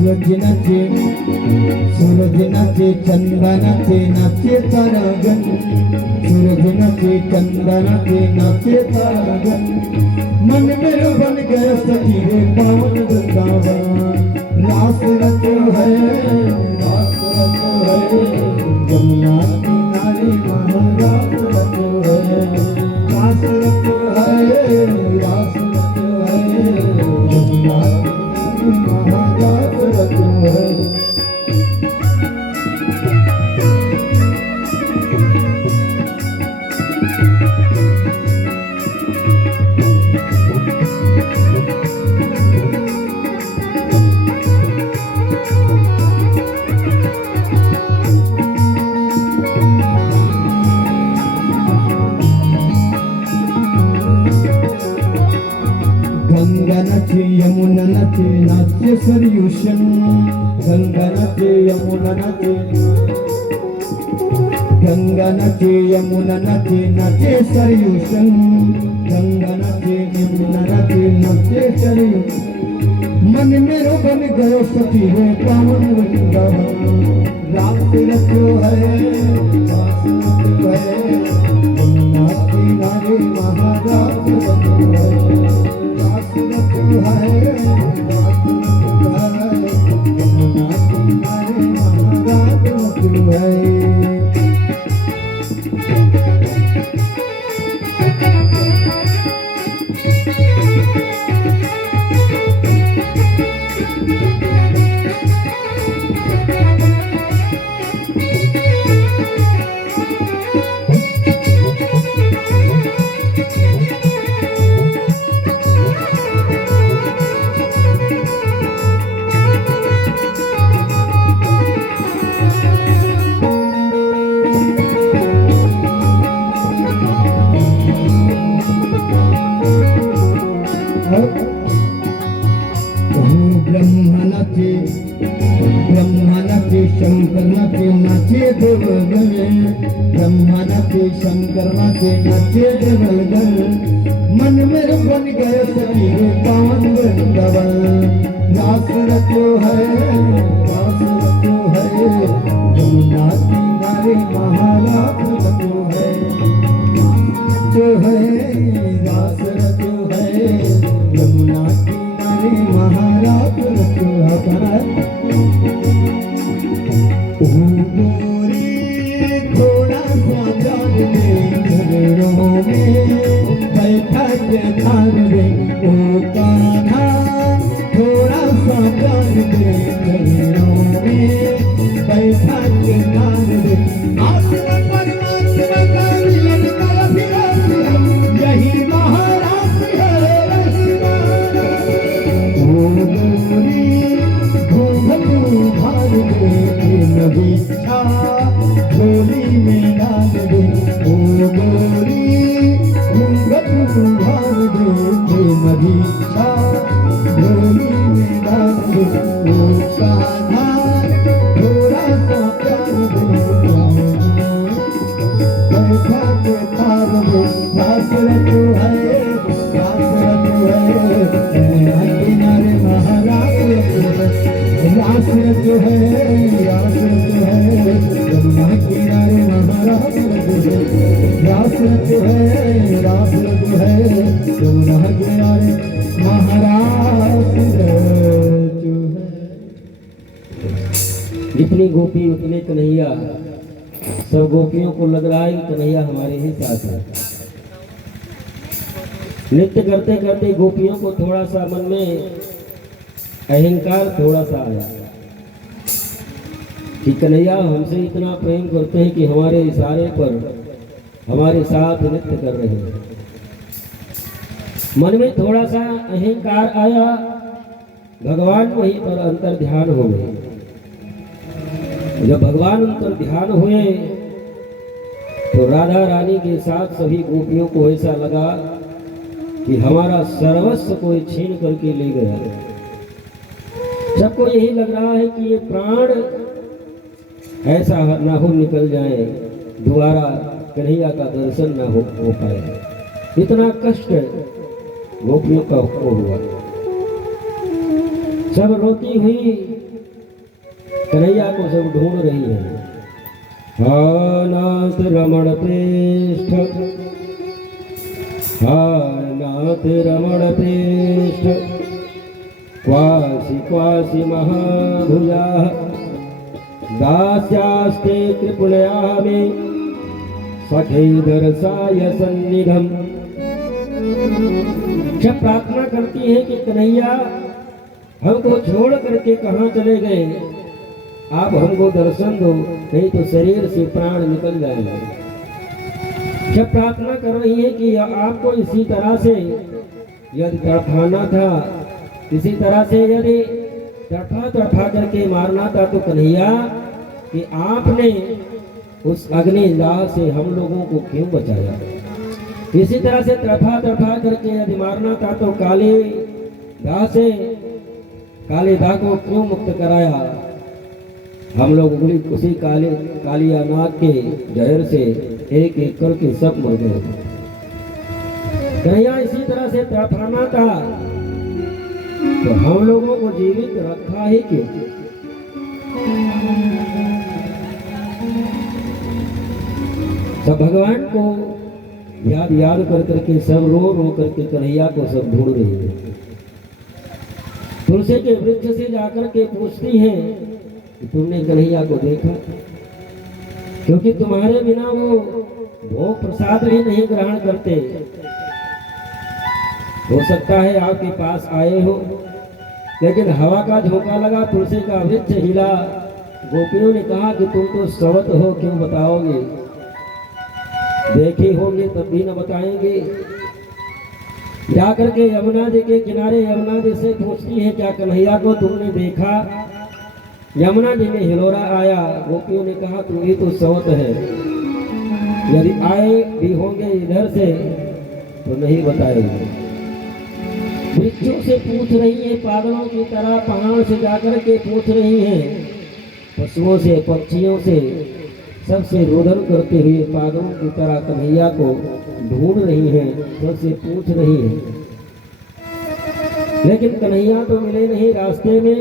सूरज नाचे चंदा नाचे नाचे तारागण सूरज नाचे चंदा नाचे नाचे तारागण मन मेरा बन गया सखी रे पावन वृंदावन रास रचो है यमुना किनारे महारास रचो है रास रचो है यमुना किनारे महारास रचो है। गंगा नाचे यमुना नाचे नाचे सरयुषन गंगा नाचे यमुना नाचे गंगा नाचे यमुना नाचे नाचे सरयुषन गंगा नाचे यमुना नाचे नाचे सरयुषन मन मेरो बन गयो सखी हो पावन वृंदावन रास रचो है यमुना किनारे महारास रचो है रास रचो है यमुना किनारे महारास रचो है। ब्रह्मा नाचे शंकर नाचे नाचे देवगण ब्रह्मा नाचे शंकर नाचे नाचे देवगण मन मेरे बन गए सखी रे पावन वृंदावन रास रचो है यमुना किनारे महारास रचो है रास रचो है यमुना किनारे महारास रचो है। थोड़ा सा जान दे घरों में बैठा के खान दे ओ कान्हा थोड़ा सा जान दे घरों में बैठा के खान दे आसमान परमात्मा का मिलन का विलास है यही महारास है ओ गोरी घूंघटू भार दे नभी झोली में डाल दे ओ गोरी घूंघटू भार दे नभी झोली में डाल दे ओ कान्हा थोड़ा सा प्यार दे बैठा के तार दे रास रचो है यमुना किनारे महारास रास रचो है यमुना किनारे महारास रचो है रास रचो है यमुना किनारे महारास रचो है। जितनी गोपी उतने कन्हैया सब गोपियों को लग रहा है कि कन्हैया हमारे ही साथ है। नृत्य करते करते गोपियों को थोड़ा सा मन में अहंकार थोड़ा सा आया कि कन्हैया हमसे इतना प्रेम करते हैं कि हमारे इशारे पर हमारे साथ नृत्य कर रहे हैं। मन में थोड़ा सा अहंकार आया, भगवान वहीं पर अंतर ध्यान हो गए। जब भगवान अंतर ध्यान हुए तो राधा रानी के साथ सभी गोपियों को ऐसा लगा कि हमारा सर्वस्व कोई छीन करके ले गया। सबको यही लग रहा है कि ये प्राण ऐसा ना हो निकल जाए, दोबारा कन्हैया का दर्शन ना हो पाए। इतना कष्ट गोपियों का हुआ। सब रोती हुई कन्हैया को सब ढूंढ रही है। हा नाथ रमण प्रेष्ठ, हा नाथ रमण प्रेष्ठ, क्वासि क्वासि महाभुजा, दास्यास्ते कृपणया मे सखे दर्शाय सन्निधम। जब प्रार्थना करती है कि कन्हैया हमको छोड़ करके कहाँ चले गए, आप हमको दर्शन दो, नहीं तो शरीर से प्राण निकल जाएगा। जब प्रार्थना कर रही है कि आपको इसी तरह से यदि तड़फाना था, इसी तरह से यदि तड़फा करके मारना था, तो कन्हैया कि आपने उस अग्नि दाह से हम लोगों को क्यों बचाया। इसी तरह से तड़फा करके यदि मारना था, तो काली दाह को क्यों मुक्त कराया। हम लोग उसी कालिया नाग के जहर से एक एक करके सब मर गए। कन्हैया इसी तरह से तड़फाना था, तो हम लोगों को जीवित रखा ही क्यों। सब भगवान को याद कर करके सब रो करके कन्हैया को सब ढूंढ रही है। तुलसी के वृक्ष से जाकर के पूछती है कि तुमने कन्हैया को देखा, क्योंकि तुम्हारे बिना वो भोग प्रसाद भी नहीं ग्रहण करते। हो सकता है आपके पास आए हो, लेकिन हवा का झोंका लगा, तुलसी का वृक्ष हिला। गोपियों ने कहा कि तुम तो सवत हो, क्यों बताओगे, देखे होंगे तब भी न बताएंगे। जाकर के यमुना जी के किनारे यमुना जी से पूछती है, क्या कन्हैया को तुमने देखा। यमुना जी में हिलोरा आया। गोपियों ने कहा तुम ही तो सवत है, यदि आए भी होंगे इधर से तो नहीं बताएंगे। वृक्षों से पूछ रही है, पागलों की तरह पहाड़ से जाकर के पूछ रही है, पशुओं से पक्षियों से सबसे रोदन करते हुए पागलों की तरह कन्हैया को ढूंढ रही है, सबसे पूछ रही है। लेकिन कन्हैया तो मिले नहीं। रास्ते में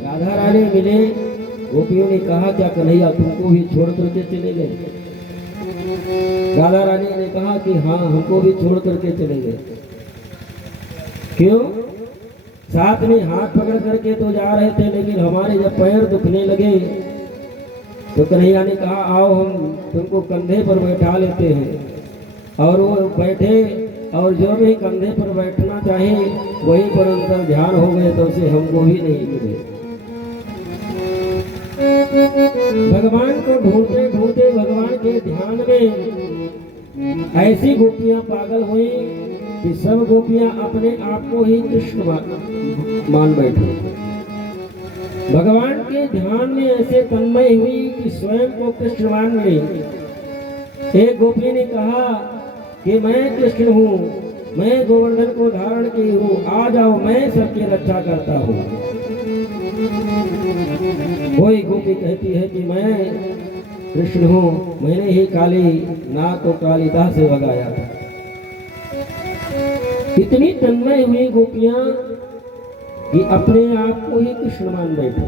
राधा रानी मिले। गोपियों ने कहा क्या कन्हैया तुमको भी छोड़ करके चले गए। राधा रानी ने कहा कि हाँ, हमको भी छोड़ करके चले गए। क्यों? साथ में हाथ पकड़ करके तो जा रहे थे, लेकिन हमारे जब पैर दुखने लगे तो कन्हैया ने कहा आओ हम तुमको कंधे पर बैठा लेते हैं। और वो बैठे, और जो भी कंधे पर बैठना चाहे वहीं पर उनका ध्यान हो गए, तो उसे हमको भी नहीं मिले। भगवान को ढूंढते ढूंढते भगवान के ध्यान में ऐसी गोपियां पागल हुई कि सब गोपियां अपने आप को ही कृष्ण मान बैठे। भगवान के ध्यान में ऐसे तन्मय हुई कि स्वयं को कृष्ण मान गई। एक गोपी ने कहा कि मैं कृष्ण हूँ, मैं गोवर्धन को धारण की हूँ, आ जाओ मैं सबकी रक्षा करता हूँ। कोई गोपी कहती है कि मैं कृष्ण हूँ, मैंने ही काली नाग को कालिदास से भगाया था। इतनी तन्मय हुई गोपियां कि अपने आप को ही कृष्ण मान बैठे।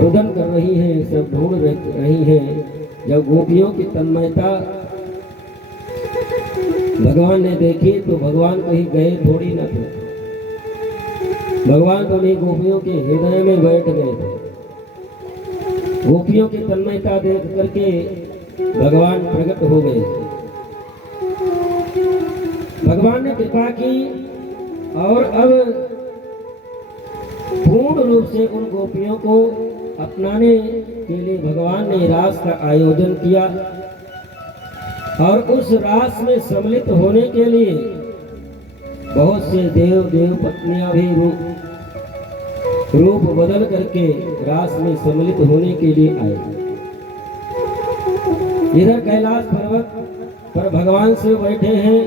रुदन कर रही हैं, सब ढूंढ रही हैं। जब गोपियों की तन्मयता भगवान ने देखी तो भगवान कहीं गए थोड़ी न थे। भगवान तो नहीं गोपियों के हृदय में बैठ गए थे। गोपियों की तन्मयता देख करके भगवान प्रकट हो गए। भगवान ने कृपा की और अब पूर्ण रूप से उन गोपियों को अपनाने के लिए भगवान ने रास का आयोजन किया। और उस रास में सम्मिलित होने के लिए बहुत से देव पत्नियां भी रूप बदल करके रास में सम्मिलित होने के लिए आए। इधर कैलाश पर्वत पर भगवान शिव बैठे हैं।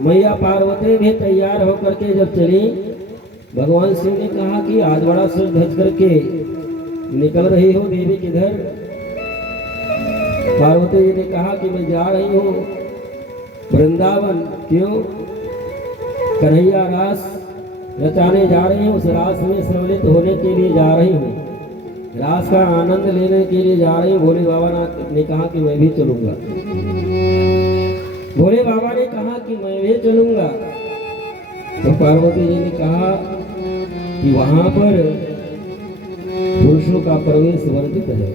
मैया पार्वती भी तैयार होकर के जब चली, भगवान शिव ने कहा कि आज बड़ा सिर धज करके निकल रही हो देवी किधर। पार्वती जी ने कहा कि मैं जा रही हूँ वृंदावन। क्यों? कन्हैया रास रचाने जा रही हूँ, उस रास में सम्मिलित होने के लिए जा रही हूँ, रास का आनंद लेने के लिए जा रही हूँ। भोले बाबा ने कहा कि मैं भी चलूंगा। भोले बाबा ने कहा कि मैं भी चलूंगा। तो पार्वती जी ने कहा कि वहां पर पुरुषों का प्रवेश वर्जित है,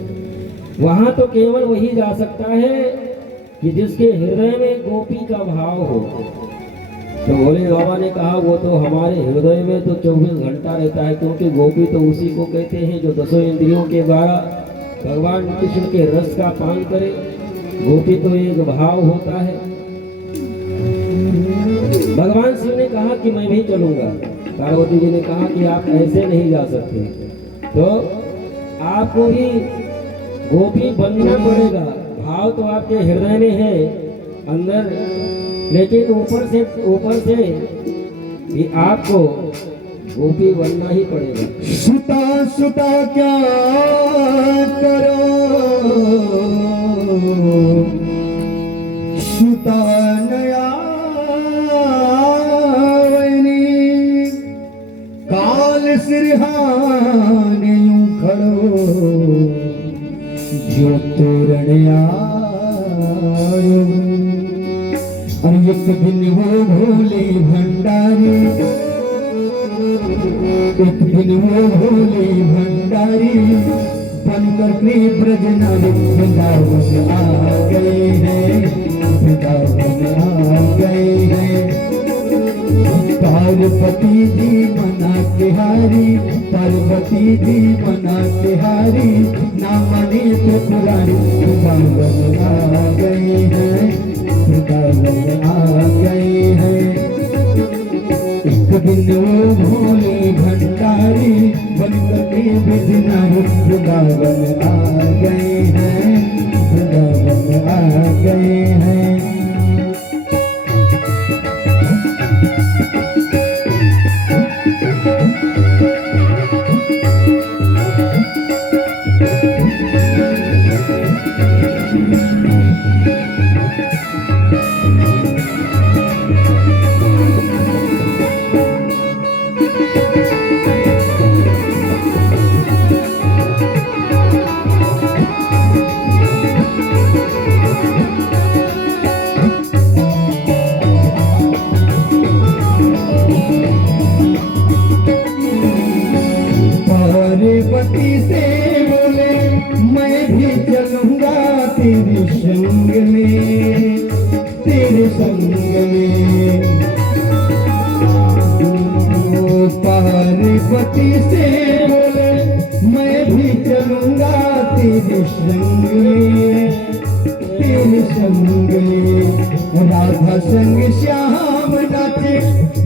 वहां तो केवल वही जा सकता है कि जिसके हृदय में गोपी का भाव हो। तो भोले बाबा ने कहा वो तो हमारे हृदय में तो 24 घंटा रहता है, क्योंकि गोपी तो उसी को कहते हैं जो दसों इंद्रियों के द्वारा भगवान कृष्ण के रस का पान करे। गोपी तो एक भाव होता है। भगवान शिव ने कहा कि मैं भी चलूंगा। पार्वती जी ने कहा कि आप ऐसे नहीं जा सकते, तो आपको भी गोपी बनना पड़ेगा। भाव तो आपके हृदय में है अंदर, लेकिन ऊपर से भी आपको गोपी बनना ही पड़ेगा। सुता सुता क्या करो, सुता नया काल सिरहाने यूं खड़ो, जो तोरण आयो। और एक दिन वो भोले भंडारी, एक दिन वो भोले भंडारी बनकर के ब्रजनारी वृंदावन आ गए हैं, वृंदावन आ गए हैं। पार्वती जी मना के हारी, पार्वती जी मना के हारी, ना मने त्रिपुरारी वृंदावन आ गए हैं, वृंदावन आ गए हैं। एक दिन वो भोले भंडारी बनकर के ब्रजनारी वृंदावन आ गए हैं, वृंदावन आ गए हैं। पार्वती से बोले मैं भी चलूंगा तेरे संग में, तेरे संग में। पार्वती से बोले मैं भी चलूंगा तेरे संग में, तेरे संग में। राधा संग श्याम नाचे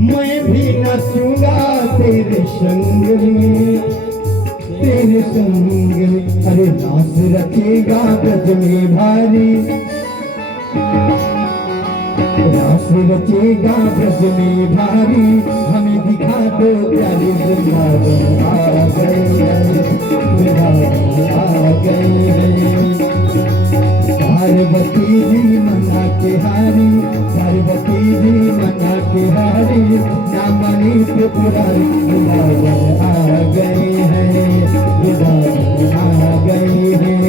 मैं भी नाचूंगा तेरे संग में, तेरे संग में। अरे नाच रखेगा ब्रज में भारी, नाच रचेगा ब्रज में भारी, हमें दिखा दो प्यारे वृंदावन आ गए हैं, वृंदावन आ गए हैं। पार्वती जी मना के हारी, पार्वती जी मना के हारी, ना मनी त्रिपुरारी वृंदावन आ गए हैं, वृंदावन आ गए हैं।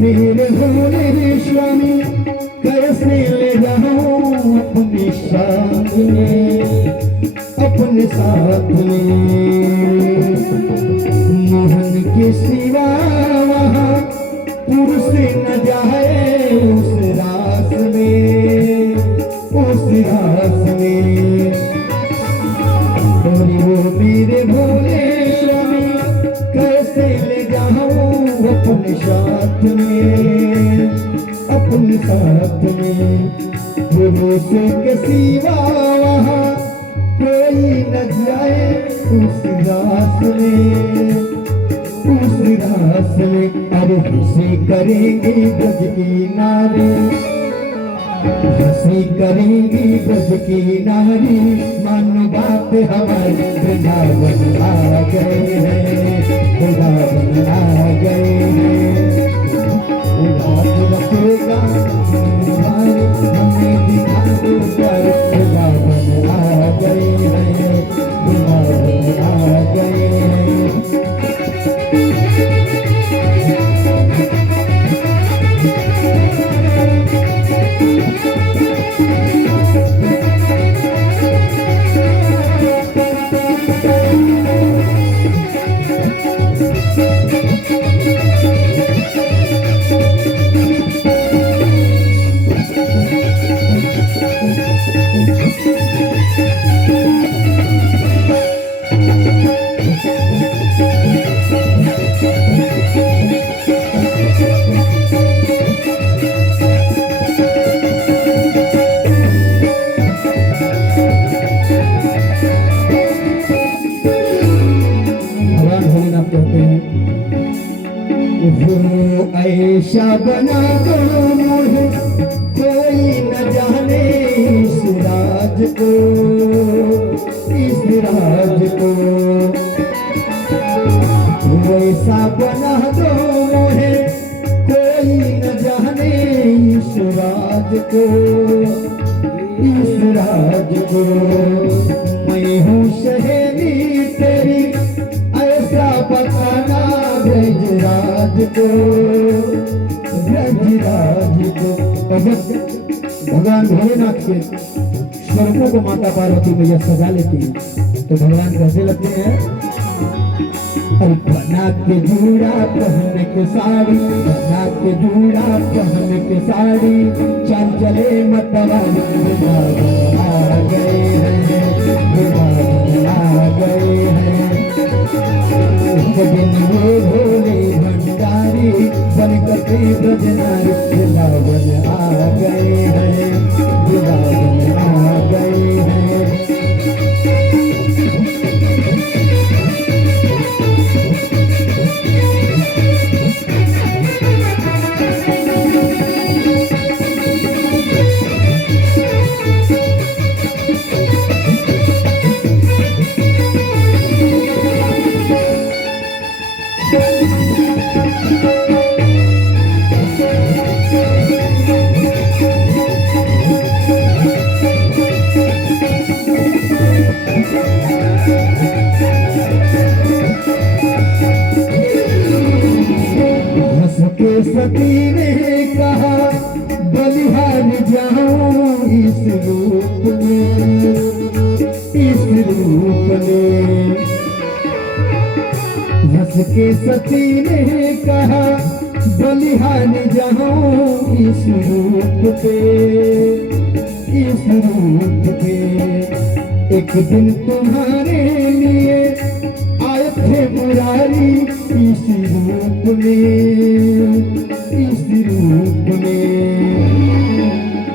मेरे भोले स्वामी कैसे ले जाऊं अपने साथ में, अपने साथ में। मोहन के सिवा वहाँ पुरुष न जाए उस रास में, उस रास में। और वो मेरे भोले स्वामी कैसे ले जाऊं अपने साथ में, अपने साथ में। पुरुष के सिवा वहाँ कोई न जाए उस रास में, रास में अरे हंसी करेंगी ब्रज की नारी, हंसी करेंगी ब्रज की नारी, मानो बात हमारी वृंदावन आ गए हैं, वृंदावन आ गए हैं। रात रखेगा हमारी, हमें दिखा दो प्यार, वृंदावन आ गए हैं, वृंदावन आ गए हैं। ऐसा बना दो मुझे कोई न जाने इस राज को, इस राज को। वैसा बना दो मुझे कोई न जाने इस राज को, इस राज को। मैं हूँ सहेली तेरी ऐसा बताना ब्रजराज को, ब्रजराज को। भगवान भोलेनाथ के स्वरूपों को माता पार्वती मैया सजा लेती है तो भगवान कैसे लगते हैं? और बना के जूड़ा पहन के साड़ी, बना के जूड़ा पहन के साड़ी, चल चले मतवाली, वृंदावन आ गए हैं, वृंदावन आ गए हैं। दिन वो भोले भंडारी बनकर के ब्रजनारी, वृंदावन आ गए हैं, वृंदावन आ गए हैं। सती ने कहा बलिहार जाऊं इस रूप में, इस रूप में। हंस के सती ने कहा बलिहार जाऊं इस रूप पे, इस रूप पे। एक दिन तुम्हारे लिए आए थे मुरारी इस रूप में, इस रूप में।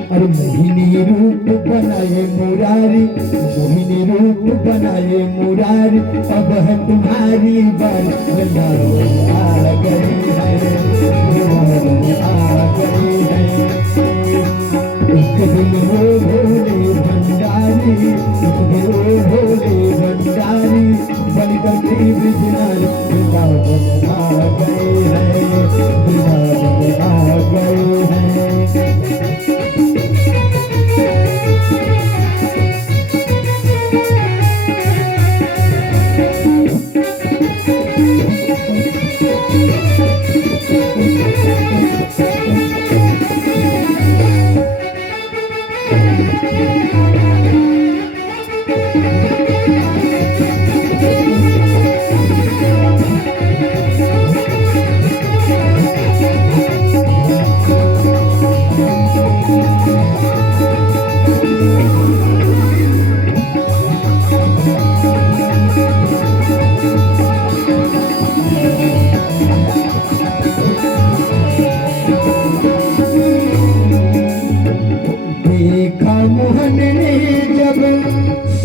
और मोहिनी रूप बनाए मुरारी, मोहिनी रूप बनाए मुरारी, अब है तुम्हारी बारी, वृंदावन आ गए हैं, वृंदावन आ गए हैं। एक दिन वो भोले भंडारी, एक दिन वो भोले भंडारी बनकर के ब्रजनारी, वृंदावन आ गए हैं, वृंदावन आ गए हैं।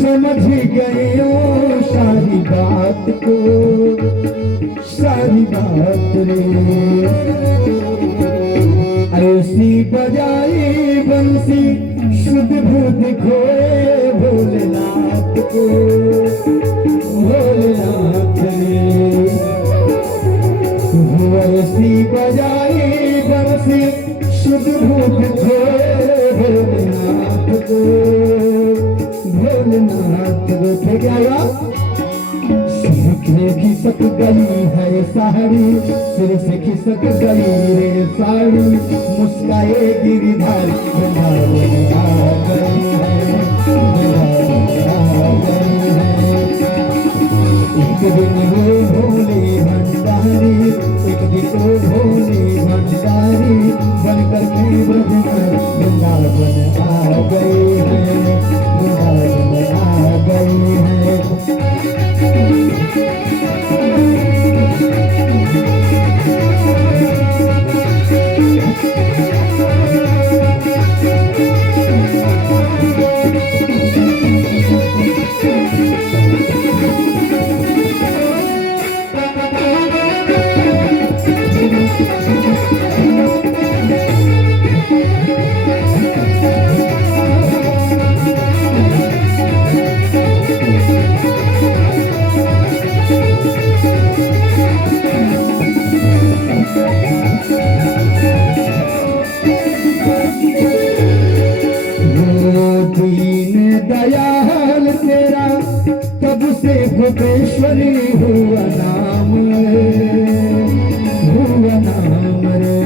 समझ गए ओ सारी बात को, सारी भोलेनाथ रे। ऐसी बजाई बंसी शुद्ध बुद्ध खोए भोलेनाथ को, भोलेनाथ रे। ऐसी बजाई बंसी शुद्ध बुद्ध खोए भोलेनाथ को, भोलेनाथ को। ठीक है, खिसक गई है साड़ी, सिर से खिसक गई रे साड़ी, मुस्काए गिरधारी वृंदावन आ गई है, वृंदावन आ गई है। एक दिन वो भोले भंडारी, एक दिन वो भोले भंडारी, बनकर के ब्रजमन वृंदावन आ गई है, वृंदावन आ गई है। दयाल तेरा तब से गोपेश्वरी हुआ नाम रे, हुआ नाम रे।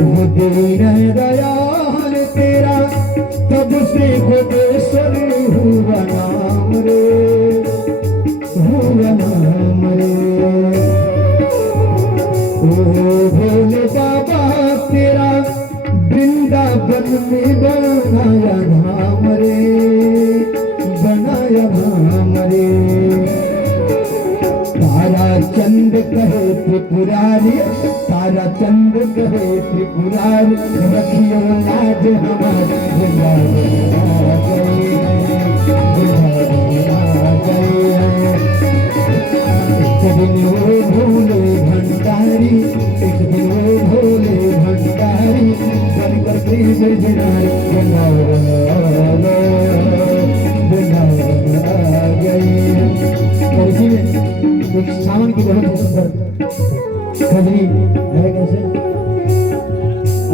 वो दीन दयाल तेरा तब से गोपेश्वरी हुआ नाम रे, हुआ नाम रे। ओ भोले बाबा तेरा वृंदावन में बनाया धाम रे, बनाया धाम रे। तारा चंद कहे त्रिपुरारी, तारा चंद कहे त्रिपुरारी, रखियो लाज हमारे वृंदावन आ गए हैं, वृंदावन आ गए हैं। एक दिन वो भोले भंडारी, एक दिन वो भोले भंडारी, बनकर के ब्रजनारी वृंदावन आ गई। और इसी में एक सावन की बहुत सुंदर कजरी है। कैसे?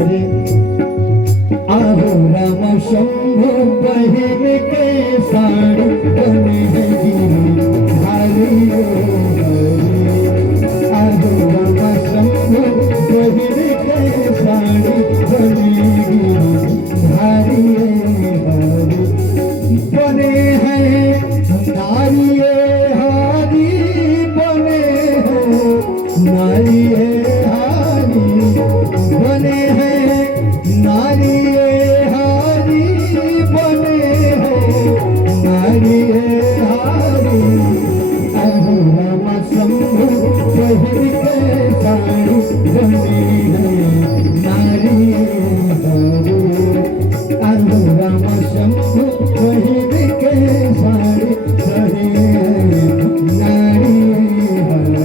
अरे आहो राम शंभु बहिन के साड़ी बने हैं गिरी धारी, आहो राम शंभु बहिन के साड़ी बने गिरी धारी, बने हैं नारी हारी, बने हैं नारी हारी, बने हैं नारी हारी, बने हैं नारी हारी। अहो राम शंभु बहिन के साड़ी बने हैं नारी हारी, अहो राम शंभु बहिन के साड़ी बने हैं नारी हारी।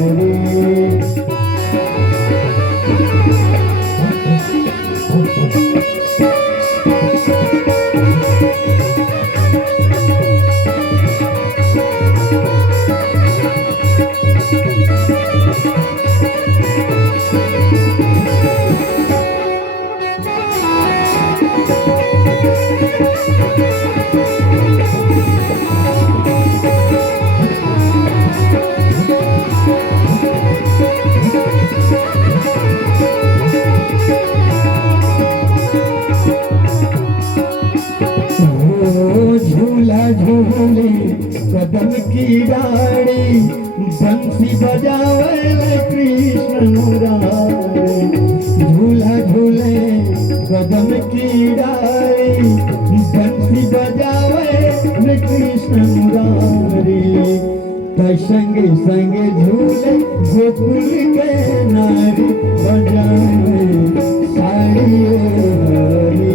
झूला झूले कदम की डाड़ी, बंसी बजावे कृष्ण मुरारी। झूला झूले कदम की डाड़ी, बंसी बजावे कृष्ण मुरारी। संग संग झूले गोकुल के नारी, बजावे साड़ी हरी।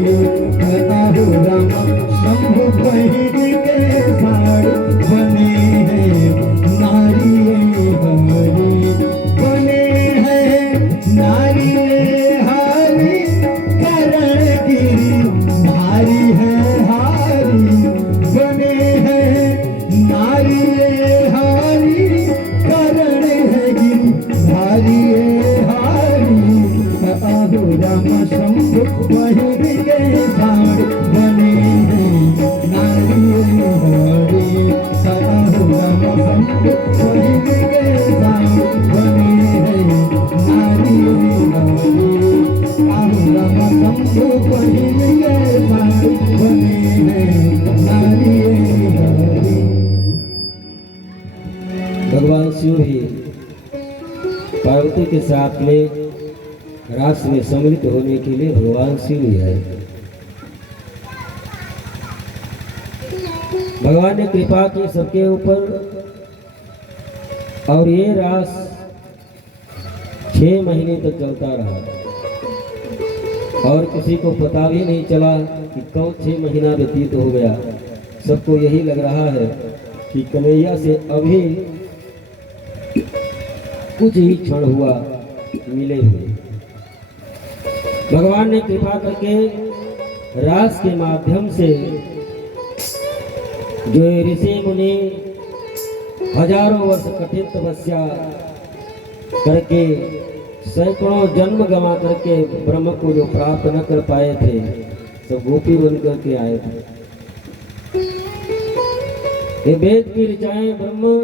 आहो राम शंभु बहिन के साड़ी बने हैं नारी हरी। शिव भी पार्वती के साथ में रास में सम्मिलित होने के लिए भगवान शिव ही आए। भगवान ने कृपा की सबके ऊपर और ये रास 6 महीने तक चलता रहा और किसी को पता भी नहीं चला कि कौन 6 महीना व्यतीत हो गया। सबको यही लग रहा है कि कन्हैया से अभी कुछ ही क्षण हुआ मिले हुए। भगवान ने कृपा करके रास के माध्यम से जो ऋषि मुनि हजारों वर्ष कठिन तपस्या करके सैकड़ों जन्म गंवा करके ब्रह्म को जो प्राप्त न कर पाए थे, सब गोपी बन करके आए थे। ये वेद की ऋचाएं ब्रह्म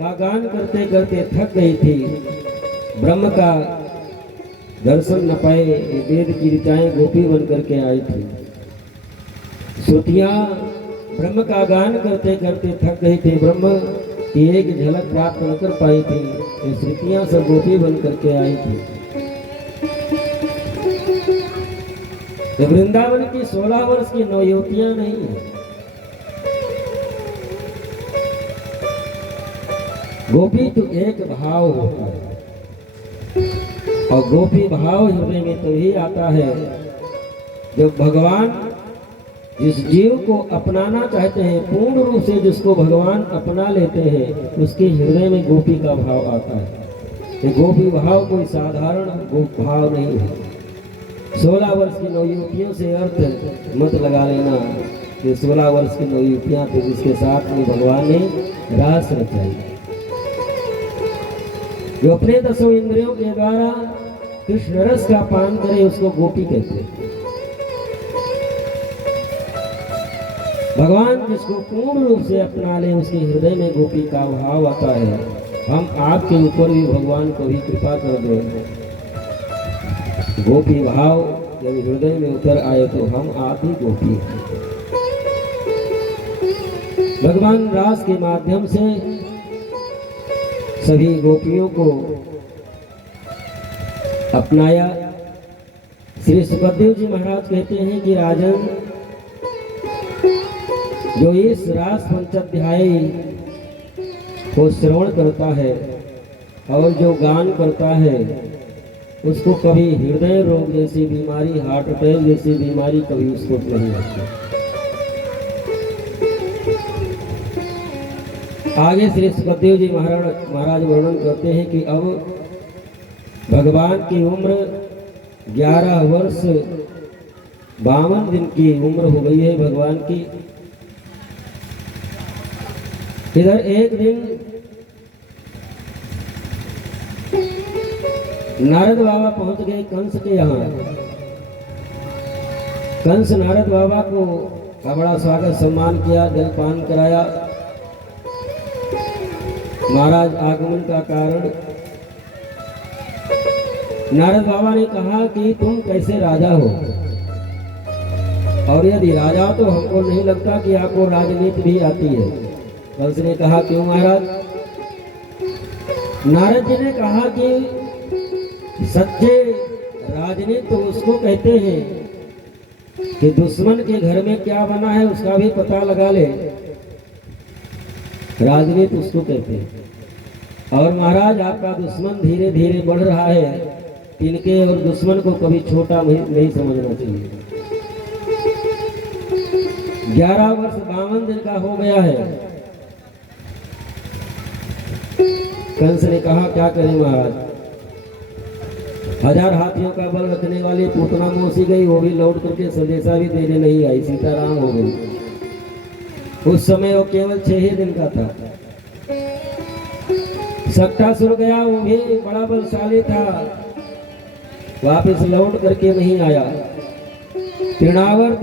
का गान करते करते थक गई थी, ब्रह्म का दर्शन न पाए। ये वेद की ऋचाएं गोपी बन करके आई थी। श्रुतियां ब्रह्म का गान करते करते थक गई थी, ब्रह्म की एक झलक प्राप्त न कर पाई थी। ये श्रुतियां सब गोपी बन करके आई थी। तो वृंदावन की 16 वर्ष की नवयुवतियां नहीं है, गोपी तो एक भाव होता है और गोपी भाव हृदय में तभी आता है जब भगवान जिस जीव को अपनाना चाहते हैं, पूर्ण रूप से जिसको भगवान अपना लेते हैं, उसके हृदय में गोपी का भाव आता है। ये गोपी भाव कोई साधारण भाव नहीं है। 16 वर्ष की नवयुवतियों से अर्थ मत लगा लेना कि 16 वर्ष की नवयुवतियां तो जिसके साथ में भगवान ने रास रचाई, जो अपने 10 इंद्रियों के द्वारा कृष्ण रस का पान करे उसको गोपी कहते हैं। भगवान जिसको पूर्ण रूप से अपना ले उसके हृदय में गोपी का भाव आता है। हम आपके ऊपर भी भगवान को भी कृपा कर दो, गोपी भाव जब हृदय में उतर आए तो हम आप ही गोपी हैं। भगवान रास के माध्यम से सभी गोपियों को अपनाया। श्री सुखदेव जी महाराज कहते हैं कि राजन, जो इस रास पंचाध्यायी को श्रवण करता है और जो गान करता है, उसको कभी हृदय रोग जैसी बीमारी, हार्ट अटैक जैसी बीमारी कभी उसको नहीं आती। आगे श्री सुखदेव जी महाराज वर्णन करते हैं कि अब भगवान की उम्र 11 वर्ष 52 दिन की उम्र हो गई है भगवान की। इधर एक दिन नारद बाबा पहुंच गए कंस के यहाँ। कंस नारद बाबा को का बड़ा स्वागत सम्मान किया, जलपान कराया। महाराज आगमन का कारण नारद बाबा ने कहा कि तुम कैसे राजा हो, और यदि राजा तो हमको नहीं लगता कि आपको राजनीति भी आती है। कंस ने कहा क्यों महाराज? नारद जी ने कहा कि सच्चे राजनीति तो उसको कहते हैं कि दुश्मन के घर में क्या बना है उसका भी पता लगा ले, राजनीति उसको कहते हैं। और महाराज आपका दुश्मन धीरे धीरे बढ़ रहा है, इनके और दुश्मन को कभी छोटा नहीं समझना चाहिए। 11 वर्ष 52 दिन का हो गया है। कंस ने कहा क्या करें महाराज, 1000 हाथियों का बल रखने वाली पूतना मौसी गई, वो भी लौट करके संदेशा भी देने नहीं आई, सीताराम हो गई। उस समय वो केवल 6 ही दिन का था। सक्टासुर गया, वो भी बड़ा बलशाली था, वापस लौट करके नहीं आया। तृणावर्त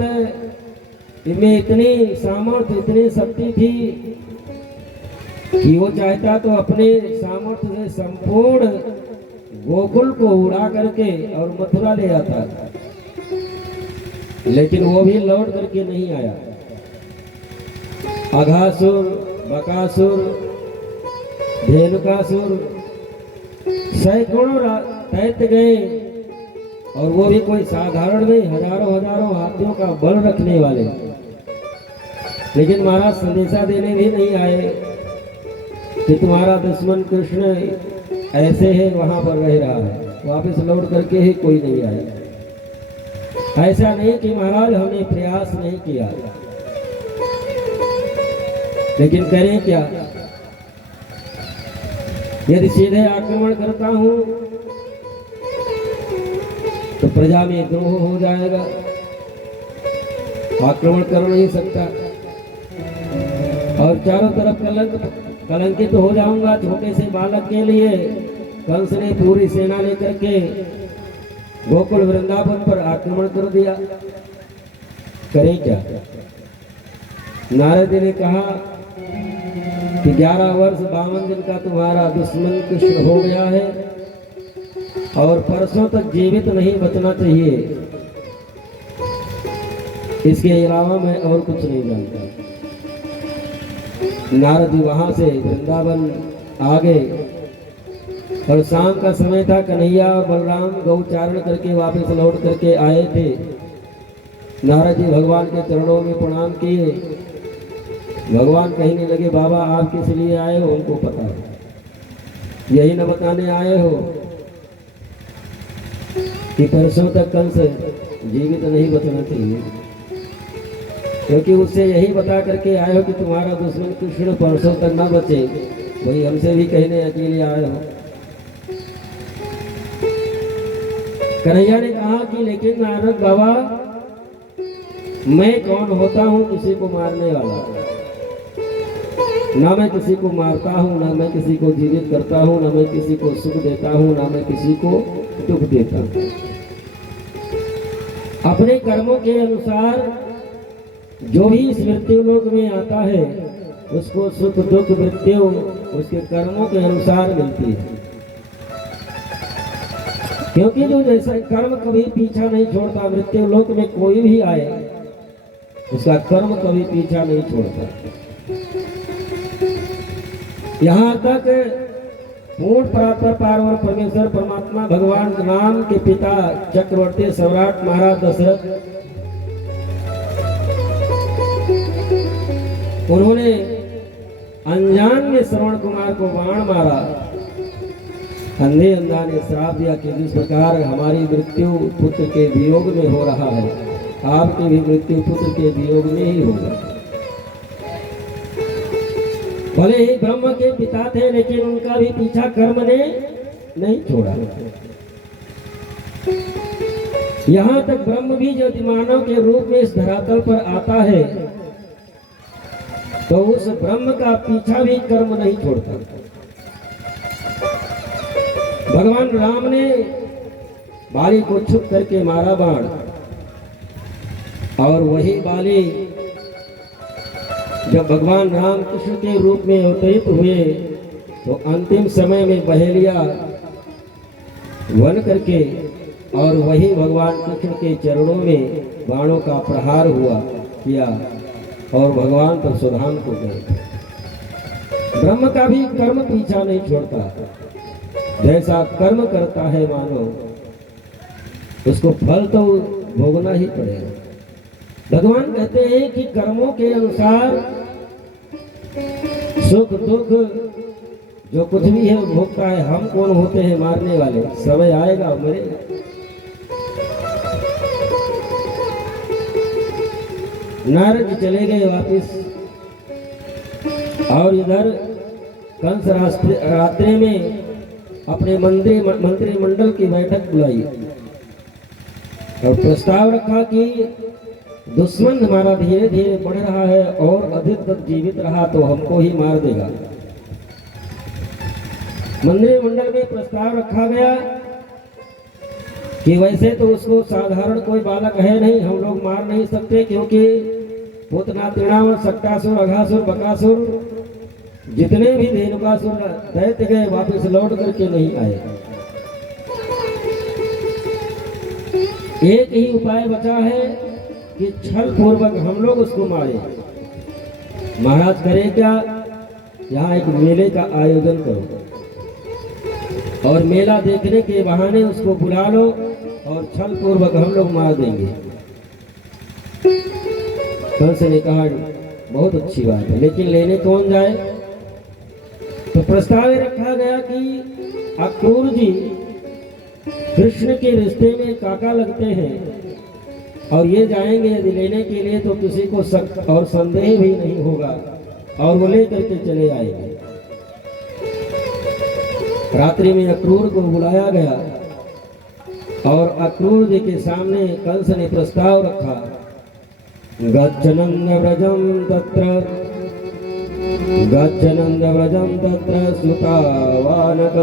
में इतनी सामर्थ्य, इतनी शक्ति थी कि वो चाहता तो अपने सामर्थ्य से संपूर्ण गोकुल को उड़ा करके और मथुरा ले आता, लेकिन वो भी लौट करके नहीं आया। अघासुर, बकासुर धेनुकासुर सैकड़ों दैत्य गए, और वो भी कोई साधारण नहीं, हजारों हजारों हाथियों का बल रखने वाले। लेकिन महाराज संदेशा देने भी नहीं आए कि तुम्हारा दुश्मन कृष्ण ऐसे है, वहां पर रह रहा है, वापस लौट करके ही कोई नहीं आया। ऐसा नहीं कि महाराज हमने प्रयास नहीं किया, लेकिन करें क्या? यदि सीधे आक्रमण करता हूं तो प्रजा में द्रोह हो जाएगा, आक्रमण कर नहीं सकता, और चारों तरफ कलंकित हो जाऊंगा। छोटे से बालक के लिए कंस ने पूरी सेना लेकर के गोकुल वृंदावन पर आक्रमण कर दिया, करें क्या? नारद जी ने कहा कि 11 वर्ष 52 दिन का तुम्हारा दुश्मन कृष्ण हो गया है, और परसों तक जीवित नहीं बचना चाहिए, इसके अलावा मैं और कुछ नहीं जानता। नारद जी वहां से वृंदावन आ गए, और शाम का समय था। कन्हैया और बलराम गौचारण करके वापस लौट करके आए थे। नारद जी भगवान के चरणों में प्रणाम किए। भगवान कहने लगे, बाबा आप किस लिए आए हो? उनको पता है, यही न बताने आए हो कि परसों तक कंस जीवित नहीं बचना चाहिए, क्योंकि उससे यही बता करके आए हो कि तुम्हारा दुश्मन कृष्ण परसों तक ना बचे। वही हमसे भी कहने अकेले आए हो। कन्हैया ने कहा कि लेकिन नारद बाबा, मैं कौन होता हूं किसी को मारने वाला? ना मैं किसी को मारता हूं, ना मैं किसी को जीवित करता हूं, ना मैं किसी को सुख देता हूं, ना मैं किसी को दुख देता हूं। अपने कर्मों के अनुसार जो भी इस मृत्यु लोक में आता है, उसको सुख दुख मृत्यु उसके कर्मों के अनुसार मिलती है। क्योंकि जो जैसा कर्म कभी पीछा नहीं छोड़ता, मृत्यु लोक में कोई भी आए उसका कर्म कभी पीछा नहीं छोड़ता। यहाँ तक पूर्ण परात्पर पार्वण परमेश्वर परमात्मा भगवान राम के पिता चक्रवर्ती सम्राट महाराज दशरथ, उन्होंने अनजान में श्रवण कुमार को बाण मारा। अंधे अंधा ने श्राप दिया कि जिस प्रकार हमारी मृत्यु पुत्र के वियोग में हो रहा है, आपकी भी मृत्यु पुत्र के वियोग में ही होगी। भले ही ब्रह्म के पिता थे, लेकिन उनका भी पीछा कर्म ने नहीं छोड़ा। यहाँ तक ब्रह्म भी यदि मानव के रूप में इस धरातल पर आता है, तो उस ब्रह्म का पीछा भी कर्म नहीं छोड़ता। भगवान राम ने बाली को छुप करके मारा बाण, और वही बाली जब भगवान राम कृष्ण के रूप में अवतरित हुए, तो अंतिम समय में बहेलिया वन करके और वही भगवान कृष्ण के चरणों में बाणों का प्रहार हुआ किया, और भगवान तो सुधाम को गए। ब्रह्म का भी कर्म पीछा नहीं छोड़ता। जैसा कर्म करता है मानव, उसको फल तो भोगना ही पड़ेगा। भगवान कहते हैं कि कर्मों के अनुसार सुख दुख जो कुछ भी है भोगता है। हम कौन होते हैं मारने वाले? समय आएगा मरेगा। नारद चले गए वापिस, और इधर कंस रात्रि में अपने मंत्रिमंडल की बैठक बुलाई और प्रस्ताव रखा कि दुश्मन हमारा धीरे धीरे बढ़ रहा है, और अधिक तक जीवित रहा तो हमको ही मार देगा। मंत्रिमंडल में प्रस्ताव रखा गया कि वैसे तो उसको साधारण कोई बालक है नहीं, हम लोग मार नहीं सकते, क्योंकि पूतना तृणावण सक्टासुर अघासुर बकासुर जितने भी धेनुकासुर दैत्य गए वापस लौट करके नहीं आए। एक ही उपाय बचा है कि छल पूर्वक हम लोग उसको मारे। महाराज करें क्या? यहाँ एक मेले का आयोजन करो और मेला देखने के बहाने उसको बुला लो और छल पूर्वक हम लोग मार देंगे। कंस ने कहा बहुत अच्छी बात है, लेकिन लेने कौन जाए? तो प्रस्ताव रखा गया कि अक्रूर जी कृष्ण के रिश्ते में काका लगते हैं और ये जाएंगे यदि लेने के लिए तो किसी को शक और संदेह भी नहीं होगा और वो लेकर के चले आएंगे। रात्रि में अक्रूर को बुलाया गया और अक्रूर जी के सामने कंस ने प्रस्ताव रखा, गच्छनंद व्रजम तत्र सुतावानकदुन्दवे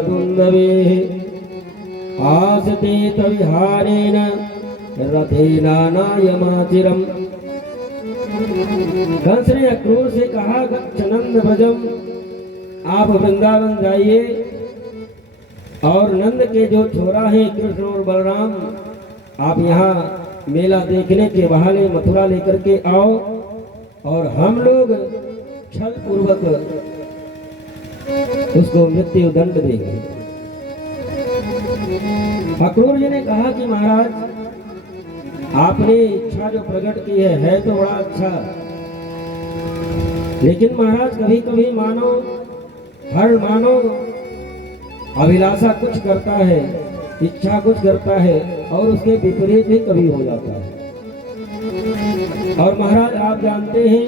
आसते तविहारेण रथेनानायमाचिरम्। कंस ने अक्रूर से कहा, गच्छनंद व्रजम, आप वृंदावन जाइए और नंद के जो छोरा हैं कृष्ण और बलराम, आप यहाँ मेला देखने के बहाने मथुरा लेकर के आओ और हम लोग छल पूर्वक उसको मृत्यु दंड देंगे। अक्रूर जी ने कहा कि महाराज आपने इच्छा जो प्रकट की है तो बड़ा अच्छा, लेकिन महाराज कभी कभी हर मानो अभिलाषा कुछ करता है, इच्छा कुछ करता है और उसके विपरीत भी कभी हो जाता है। और महाराज आप जानते हैं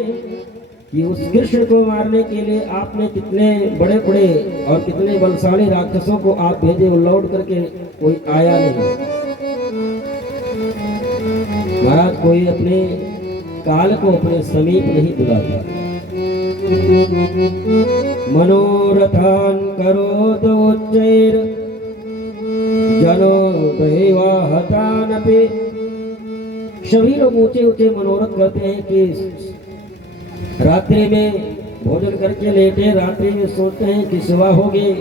कि उस कृष्ण को मारने के लिए आपने कितने बड़े बड़े और कितने बलशाली राक्षसों को आप भेजे, वो लौट करके कोई आया नहीं। महाराज कोई अपने काल को अपने समीप नहीं बुलाता। मनोरथान करोतु उच्चैर जनो दैवाहतानपि। सभी लोग ऊंचे ऊंचे मनोरथ करते हैं कि रात्रि में भोजन करके लेटे, रात्रि में सोचते हैं कि सुबह होगी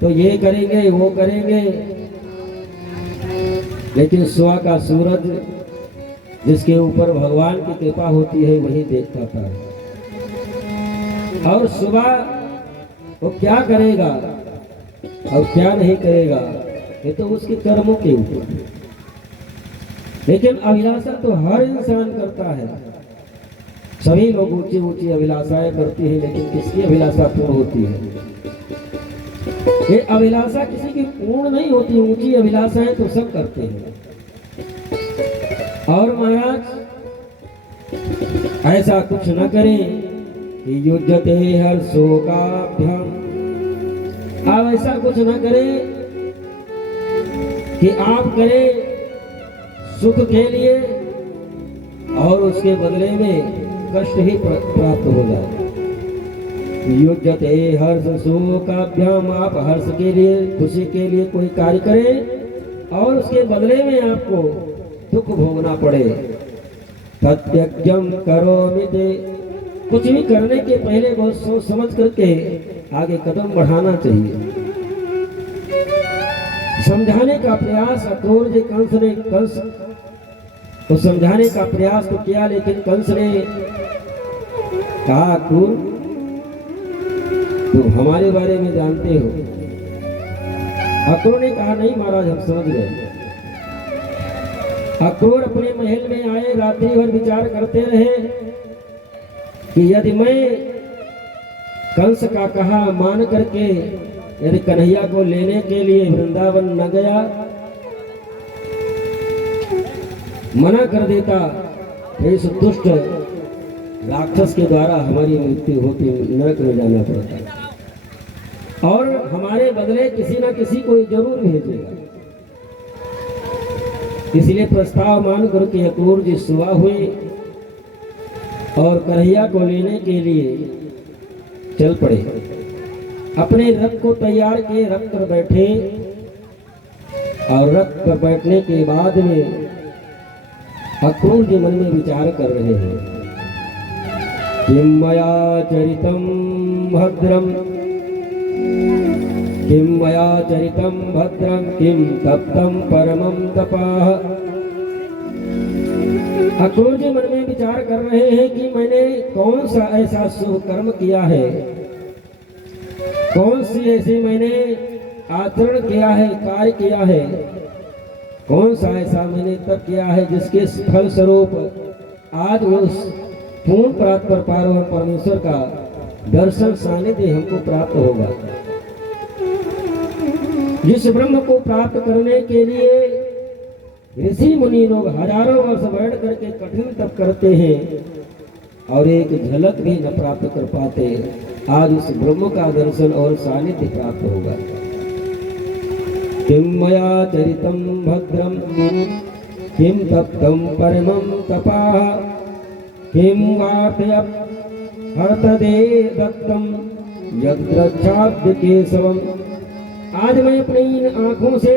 तो ये करेंगे वो करेंगे, लेकिन सुबह का सूरज जिसके ऊपर भगवान की कृपा होती है वही देख पाता है। और सुबह वो क्या करेगा और क्या नहीं करेगा ये तो उसके कर्मों के ऊपर। लेकिन अभिलाषा तो हर इंसान करता है, सभी लोग ऊंची ऊंची अभिलाषाएं करती हैं, लेकिन किसकी अभिलाषा पूर्ण होती है? ये अभिलाषा किसी की पूर्ण नहीं होती। ऊंची अभिलाषाएं तो सब करते हैं। और महाराज ऐसा कुछ न करें कि युद्धते हर्षोकाभ्याम, आप ऐसा कुछ न करें कि आप करें सुख के लिए और उसके बदले में कष्ट ही प्राप्त हो जाए। युद्धते हर्ष शोकाभ्याम, आप हर्ष के लिए खुशी के लिए कोई कार्य करें और उसके बदले में आपको दुख भोगना पड़े। तत्यज्ञम करोमि ते, कुछ भी करने के पहले बहुत सोच समझ करके आगे कदम बढ़ाना चाहिए। समझाने का प्रयास अक्रूर जी कंस को समझाने का प्रयास तो किया, लेकिन कंस ने कहा, अक्रूर तुम हमारे बारे में जानते हो। अक्रूर ने कहा, नहीं महाराज हम समझ गए। अक्रूर अपने महल में आए, रात्रि भर विचार करते रहे कि यदि मैं कंस का कहा मान करके यदि कन्हैया को लेने के लिए वृंदावन न गया, मना कर देता तो इस दुष्ट राक्षस के द्वारा हमारी मृत्यु होती, नरक में जाना पड़ता और हमारे बदले किसी न किसी को जरूर भेजेगा। इसलिए प्रस्ताव मान करके अक्रूर जी सुबह हुए और कन्हैया को लेने के लिए चल पड़े। अपने रथ को तैयार किए, रथ पर बैठे और रथ पर बैठने के बाद में अक्रूर जी मन में विचार कर रहे हैं, किम मया चरितम भद्रम, किम मया चरितम भद्रम, किम तप्तम परमम तपः। अक्रूर जी मन में विचार कर रहे हैं कि मैंने कौन सा ऐसा शुभ कर्म किया है कौन सी ऐसी मैंने आचरण किया है, कार्य किया है, कौन सा ऐसा मैंने तब किया है जिसके फल स्वरूप आज उस पूर्ण प्राप्त पर पार्वती परमेश्वर का दर्शन सानिध्य हमको प्राप्त होगा। जिस ब्रह्म को प्राप्त करने के लिए ऋषि मुनि लोग हजारों वर्ष बैठ करके कठिन तप करते हैं और एक झलक भी न प्राप्त कर पाते, आज उस ब्रह्म का दर्शन और सानिध्य प्राप्त होगा। किम मया चरितम भद्रम किम तप्तम परमं तपाः किम वाप्यहर्तदे दत्तम यद्रक्षाद्य केशवम। आज मैं अपनी इन आंखों से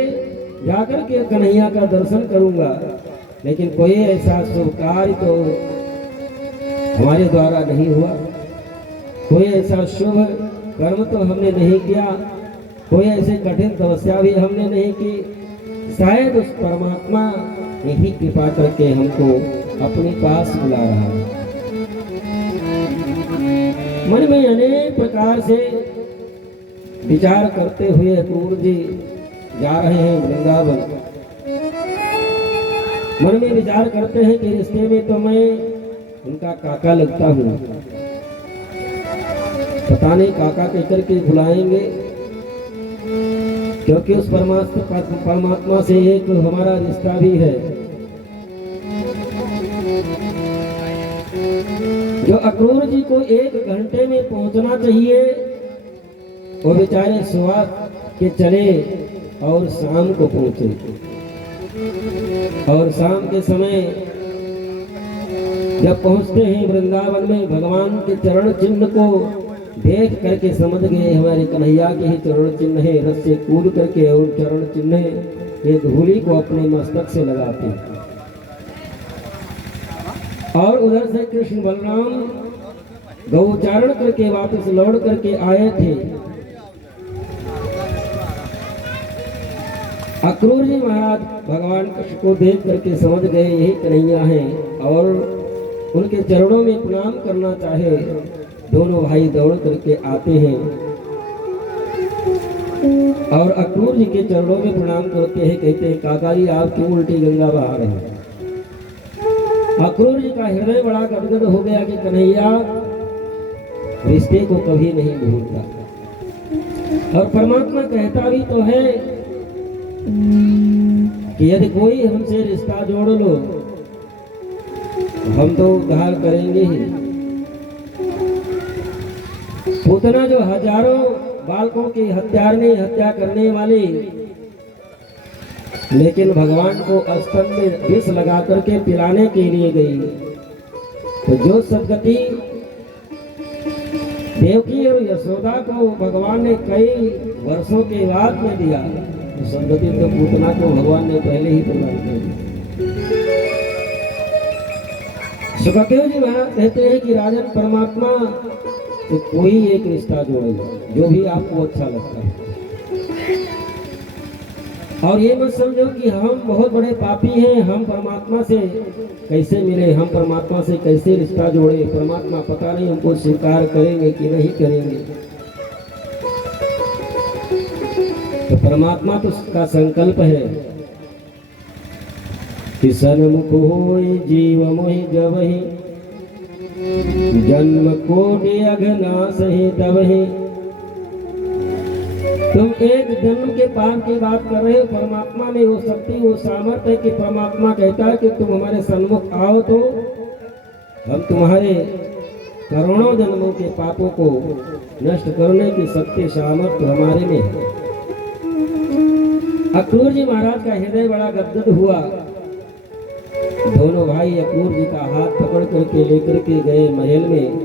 जाकर के कन्हैया का दर्शन करूंगा, लेकिन कोई ऐसा शुभ कार्य तो हमारे द्वारा नहीं हुआ, कोई ऐसा शुभ कर्म तो हमने नहीं किया, कोई ऐसी कठिन तपस्या भी हमने नहीं की। शायद उस परमात्मा ने ही कृपा करके हमको अपने पास बुला रहा है। मन में अनेक प्रकार से विचार करते हुए अक्रूर जी जा रहे हैं वृंदावन। मन में विचार करते हैं कि रिश्ते में तो मैं उनका काका लगता हूँ, पता नहीं काका कहकर के बुलाएंगे, क्योंकि उस परमात्मा से एक हमारा रिश्ता भी है। जो अक्रूर जी को 1 घंटे में पहुंचना चाहिए, वो बेचारे सुबह के चले और शाम को पहुंचे, और शाम के समय जब पहुंचते हैं वृंदावन में, भगवान के चरण चिन्ह को देख करके समझ गए हमारे कन्हैया के ही चरण चिन्ह है। रस से कूद करके और चरण चिन्ह ये धूली को अपने मस्तक से लगाते हैं। और उधर से कृष्ण बलराम गौचारण करके वापस लौट करके आए थे। अक्रूर जी महाराज भगवान कृष्ण को देख करके समझ गए यही कन्हैया हैं, और उनके चरणों में प्रणाम करना चाहे। दोनों भाई दौड़ करके आते हैं और अक्रूर जी के चरणों में प्रणाम करते हैं, कहते हैं काका जी आप क्यों उल्टी गंगा बहा रहे हैं। अक्रूर जी का हृदय बड़ा गदगद हो गया कि कन्हैया रिश्ते को कभी नहीं भूलता, और परमात्मा कहता भी तो है कि यदि कोई हमसे रिश्ता जोड़ लो हम तो उद्धार करेंगे ही। पूतना जो हजारों बालकों की हत्या करने वाली, लेकिन भगवान को स्तन में विष लगा करके पिलाने के लिए गई, तो जो सदगति देवकी और यशोदा को भगवान ने कई वर्षों के बाद में दिया, तो सदगति तो पूतना को भगवान ने पहले ही प्रदान कर दी। सुखदेव जी महाराज कहते हैं कि राजन परमात्मा से कोई एक रिश्ता जोड़ेगा जो भी आपको अच्छा लगता है, और ये मत समझो कि हम बहुत बड़े पापी हैं, हम परमात्मा से कैसे मिले, हम परमात्मा से कैसे रिश्ता जोड़े, परमात्मा पता नहीं हमको स्वीकार करेंगे कि नहीं करेंगे। तो परमात्मा तो उसका संकल्प है कि सन्मुख होई जीव मोहि जबहि जन्म कोटि अघनाश ही तबहि। तुम एक जन्म के पाप की बात कर रहे हो, परमात्मा में वो शक्ति वो सामर्थ्य है कि परमात्मा कहता है कि तुम हमारे सन्मुख आओ तो हम तुम्हारे करोड़ों जन्मों के पापों को नष्ट करने की शक्ति सामर्थ्य हमारे में है। अक्रूर जी महाराज का हृदय बड़ा गदगद हुआ। दोनों भाई अक्रूर जी का हाथ पकड़ करके लेकर के गए महल में,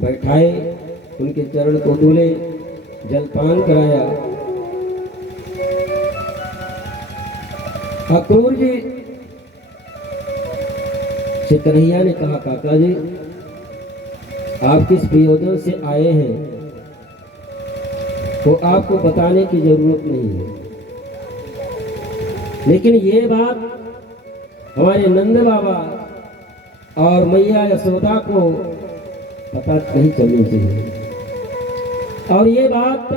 बैठाए, उनके चरण को धुले, जलपान कराया। अक्रूर जी से कन्हैया ने कहा काका जी आप किस प्रयोजन से आए हैं तो आपको बताने की जरूरत नहीं है, लेकिन ये बात हमारे नंद बाबा और मैया यशोदा को पता नहीं चलनी चाहिए। और ये बात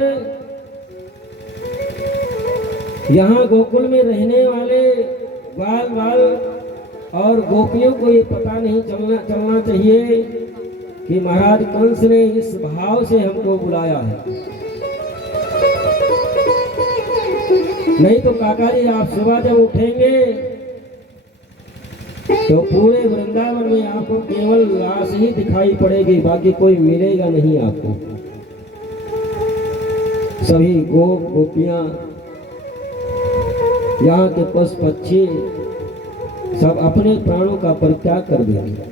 यहाँ गोकुल में रहने वाले ग्वाल बाल और गोपियों को ये पता नहीं चलना चाहिए कि महाराज कंस ने इस भाव से हमको बुलाया है। नहीं तो काका जी आप सुबह जब उठेंगे तो पूरे वृंदावन में आपको केवल लाश ही दिखाई पड़ेगी, बाकी कोई मिलेगा नहीं आपको। सभी गोपियां, यहाँ के पशु पक्षी सब अपने प्राणों का परित्याग कर देंगे।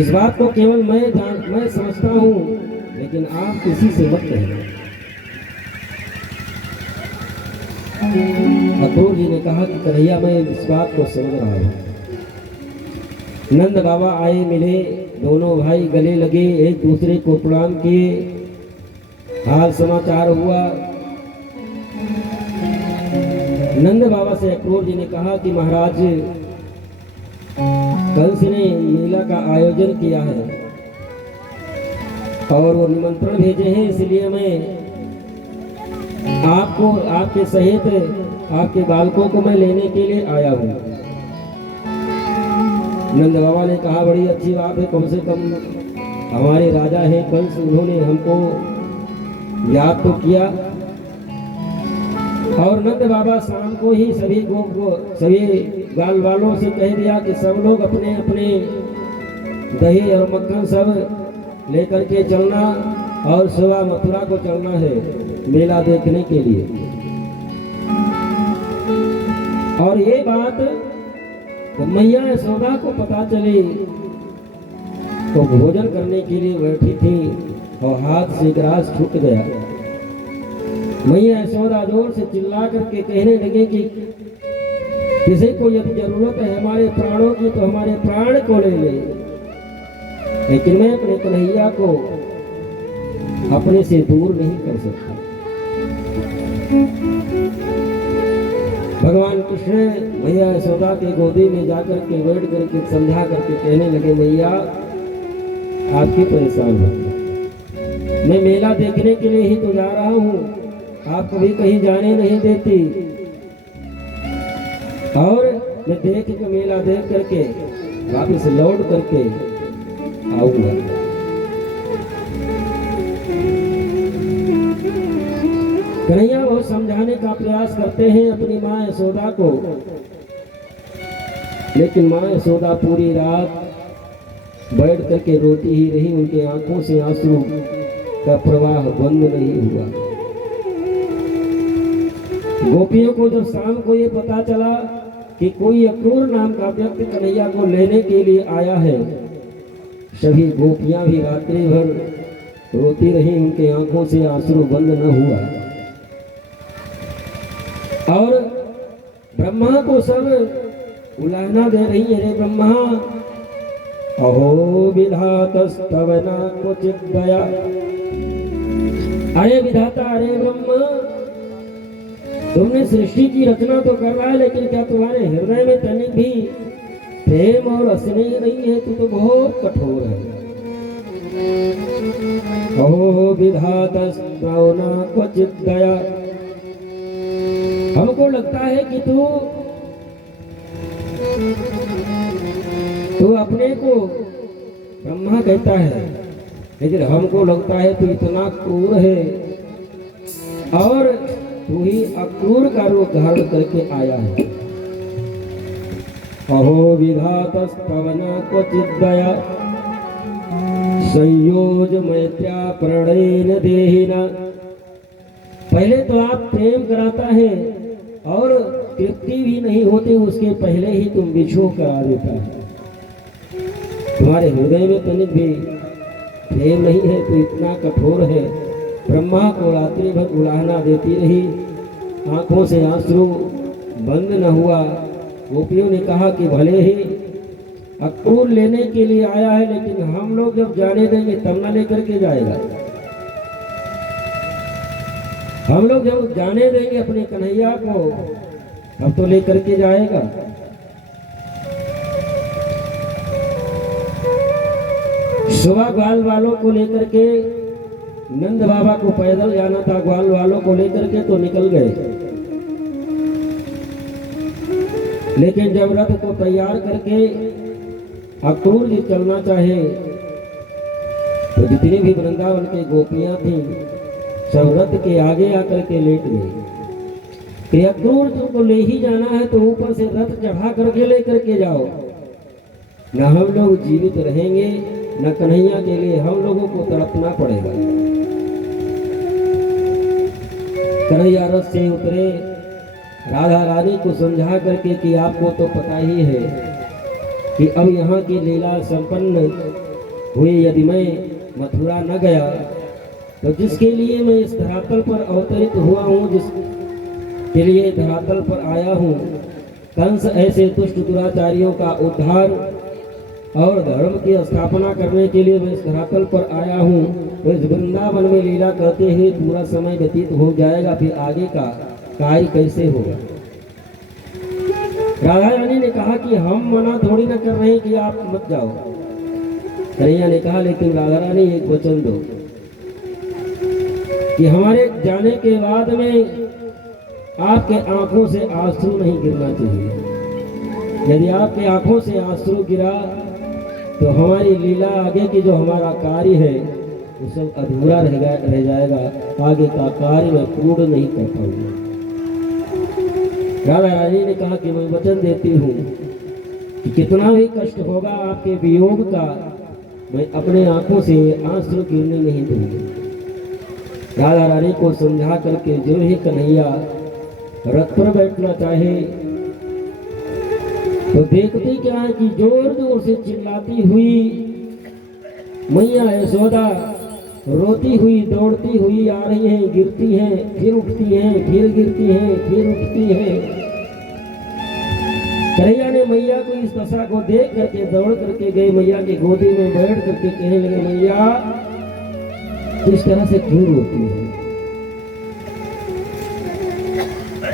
इस बात को केवल मैं समझता हूँ, लेकिन आप किसी से मत कहिए। अक्रूर जी ने कहा कि कन्हैया मैं इस बात को समझ रहा हूँ। नंद बाबा आए, मिले, दोनों भाई गले लगे, एक दूसरे को प्रणाम किए, हाल समाचार हुआ। नंद बाबा से अक्रूर जी ने कहा कि महाराज कंस ने मेला का आयोजन किया है और वो निमंत्रण भेजे हैं, इसलिए मैं आपको आपके सहित आपके बालकों को मैं लेने के लिए आया हूँ। नंद बाबा ने कहा बड़ी अच्छी बात है, कम से कम हमारे राजा हैं कंस, उन्होंने हमको याद तो किया। और नंद बाबा शाम को ही सभी सभी गाल वालों से कह दिया कि सब लोग अपने अपने दही और मक्खन सब लेकर के चलना और सुबह मथुरा को चलना है मेला देखने के लिए। और ये बात तो मैया यशोदा को पता चली तो भोजन करने के लिए बैठी थी और हाथ से ग्रास छूट गया। मैया यशोदा जोर से चिल्ला करके कहने लगे कि किसी को यदि जरूरत है हमारे प्राणों की तो हमारे प्राण को ले ले, लेकिन मैं अपने कन्हैया को अपने से दूर नहीं कर सकता। भगवान कृष्ण मैया यशोदा के गोदी में जाकर के बैठ करके समझा करके कहने लगे, मैया आपकी परेशान है, मैं मेला देखने के लिए ही तो जा रहा हूँ, आप कभी कहीं जाने नहीं देती और मैं देख के मेला देख करके वापस लौट करके आऊंगा। कन्हैया वो समझाने का प्रयास करते हैं अपनी माँ यशोदा को, लेकिन माँ यशोदा पूरी रात बैठ करके रोती ही रही, उनके आंखों से आंसू का प्रवाह बंद नहीं हुआ। गोपियों को जब शाम को ये पता चला कि कोई अक्रूर नाम का व्यक्ति कन्हैया को लेने के लिए आया है, सभी गोपियां भी रात्रि भर रोती रही, उनके आंखों से आंसू बंद न हुआ। और ब्रह्मा को सब उलाहना दे रही है, अरे ब्रह्मा अहो विधातस्तवना क्वचित् दया, अरे विधाता, अरे ब्रह्मा तुमने सृष्टि की रचना तो कर रहा है, लेकिन क्या तुम्हारे हृदय में तनिक भी प्रेम और स्नेह नहीं है? तू तो बहुत कठोर है। अहो विधातस्तवना क्वचित् दया, हमको लगता है कि तू अपने को ब्रह्मा कहता है, लेकिन हमको लगता है तू इतना क्रूर है और तू ही अक्रूर का रूप धारण करके आया है। अहो विधातस्तवना क्वचित् दया संयोज मैत्र्या प्रणयेन देहिना, पहले तो आप प्रेम कराता है और तृप्ति भी नहीं होती, उसके पहले ही तुम विछोह करा देता है। तुम्हारे हृदय में तनिक भी प्रेम नहीं है तो इतना कठोर है। ब्रह्मा को रात्रि भर उलाहना देती रही, आंखों से आंसू बंद न हुआ। गोपियों ने कहा कि भले ही अक्रूर लेने के लिए आया है, लेकिन हम लोग जब जाने देंगे तब न लेकर के जाएगा। हम लोग जब जाने देंगे अपने कन्हैया को तब तो लेकर के जाएगा। सुबह ग्वाल वालों को लेकर के नंद बाबा को पैदल जाना था, ग्वाल वालों को लेकर के तो निकल गए, लेकिन जब रथ को तैयार करके अक्रूर जी चलना चाहे तो जितनी भी वृंदावन की गोपियां थी सब रथ के आगे आकर के लेट गई कि अक्रूर तुमको ले ही जाना है तो ऊपर से रथ चढ़ा करके लेकर के जाओ, न हम लोग जीवित रहेंगे न कन्हैया के लिए हम लोगों को तड़पना पड़ेगा। कन्हैया रथ से उतरे, राधा रानी को समझा करके कि आपको तो पता ही है कि अब यहाँ की लीला संपन्न हुई, यदि मैं मथुरा न गया तो जिसके लिए मैं इस धरातल पर अवतरित हुआ हूँ, जिसके लिए धरातल पर आया हूँ, कंस ऐसे दुष्ट दुराचारियों का उद्धार और धर्म की स्थापना करने के लिए मैं इस धरातल पर आया हूँ, तो इस वृंदावन में लीला करते हुए पूरा समय व्यतीत हो जाएगा, फिर आगे का कार्य कैसे होगा। राधा रानी ने कहा कि हम मना थोड़ी ना कर रहे हैं कि आप मत जाओ। कन्हैया ने कहा लेकिन राधा रानी एक वचन दो कि हमारे जाने के बाद में आपके आंखों से आंसू नहीं गिरना चाहिए। यदि आपके आंखों से आंसू गिरा तो हमारी लीला आगे की जो हमारा कार्य है वो सब अधूरा रह जाएगा, आगे का कार्य मैं पूर्ण नहीं कर पाऊंगा। राधा रानी ने कहा कि मैं वचन देती हूँ कि कितना भी कष्ट होगा आपके वियोग का, मैं अपने आंखों से आंसू गिरने नहीं दूंगी। राधा रानी को समझा करके जो ही कन्हैया रथ पर बैठना चाहे तो देखते क्या है कि जोर जोर से चिल्लाती हुई मैया यशोदा रोती हुई दौड़ती हुई आ रही हैं, गिरती हैं, फिर उठती हैं, फिर गिरती हैं, फिर उठती हैं। कन्हैया ने मैया को इस दशा को देख करके दौड़ करके गए, मैया की गोदी में बैठ करके कहने लगे, मैया तो इस तरह से क्यों रोती है,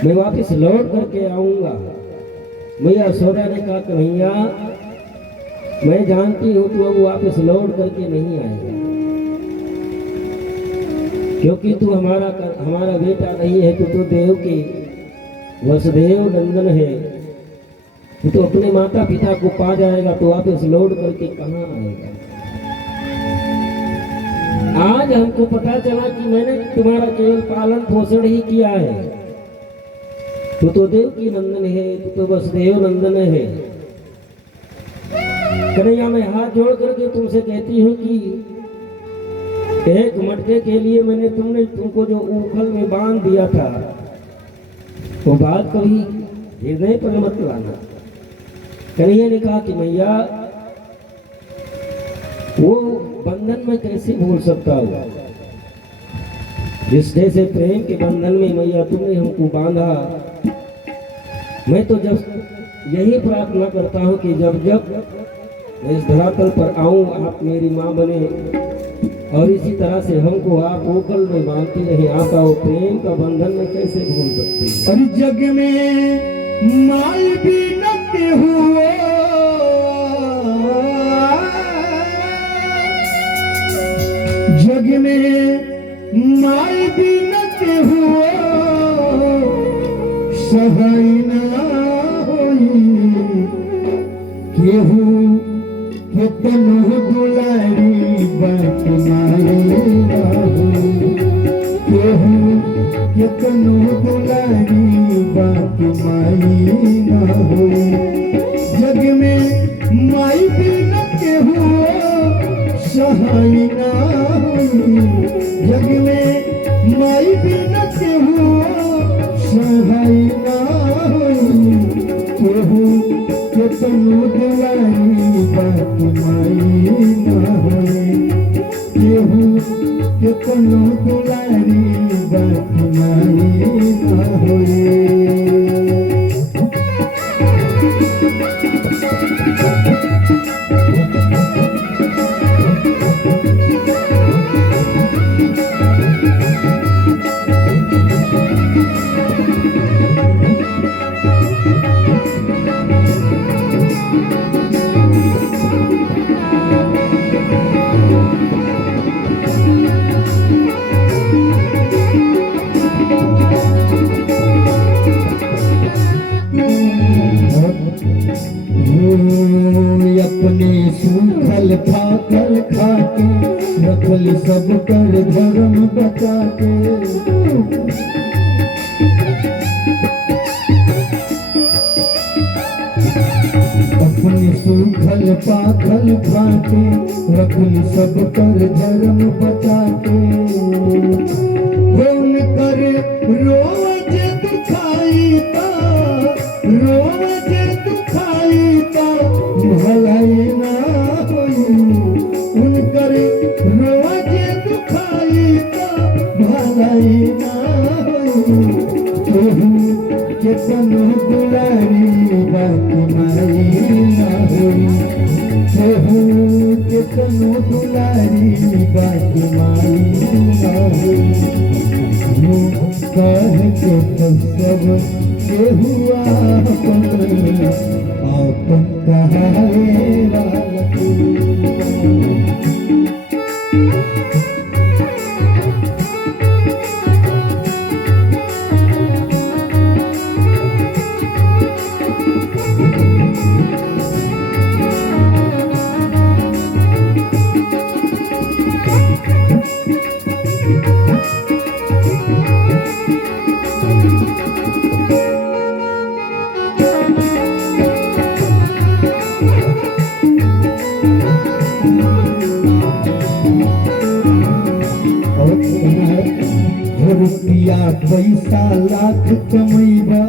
मैं वापस लौट करके आऊंगा। मैया यशोदा ने कहा कन्हैया मैं जानती हूँ तू अब वापस लौट करके नहीं आएगा, क्योंकि तू हमारा बेटा नहीं है, तू तो देव के वसुदेव नंदन है, तू तो अपने माता पिता को पा जाएगा, तो वापस लौट करके कहाँ आएगा। आज हमको पता चला कि मैंने तुम्हारा केवल पालन पोषण ही किया है, तू तो देव की नंदन है, तू तो वसुदेव नंदन है। कन्हैया मैं हाथ जोड़ करके तुमसे कहती हूँ कि एक मटके के लिए मैंने तुमको जो उखल में बांध दिया था वो बात कभी हृदय पर मत लाना। कन्हैया ने कहा कि मैया वो बंधन में कैसे भूल सकता हूँ, जिस जैसे प्रेम के बंधन में मैया तुमने हमको बांधा। मैं तो जब यही प्रार्थना करता हूँ कि जब जब मैं इस धरातल पर आऊं आप मेरी माँ बने और इसी तरह से हमको आप ओकल में बांधती रहे। आपका वो प्रेम का बंधन में कैसे भूल सकते हैं। और जग में माल भी न हुए जग में माल भी न हुए सहाय ना होई केहू केतनो दुलारी बात माई ना होई केहू केतनो दुलारी बात माई ना होई जग में माई भी न केहू सहाय ना होई जग में माई भी न केहू सहाय ना होई केहू केतनो दुलारी बात माई ना होई केहू केतनो दुलारी बात माई ना होई। कर धर्म बचा के। अपनी सूखल पाखल खाके रखली सब कर धर्म बचा के। कौन करे रोज दुखाई ता, रोज दुखाई ता भलाई ना होई। उन करे रोज दुखाई ता भलाई ना होई। केतन दुलारी बाकी माई ना होई। केतन दुलारी बाकी माई ना होई। कह के तो सब केहू आपन कहावे वाला तू। रुपया पैसा लाख कमैबा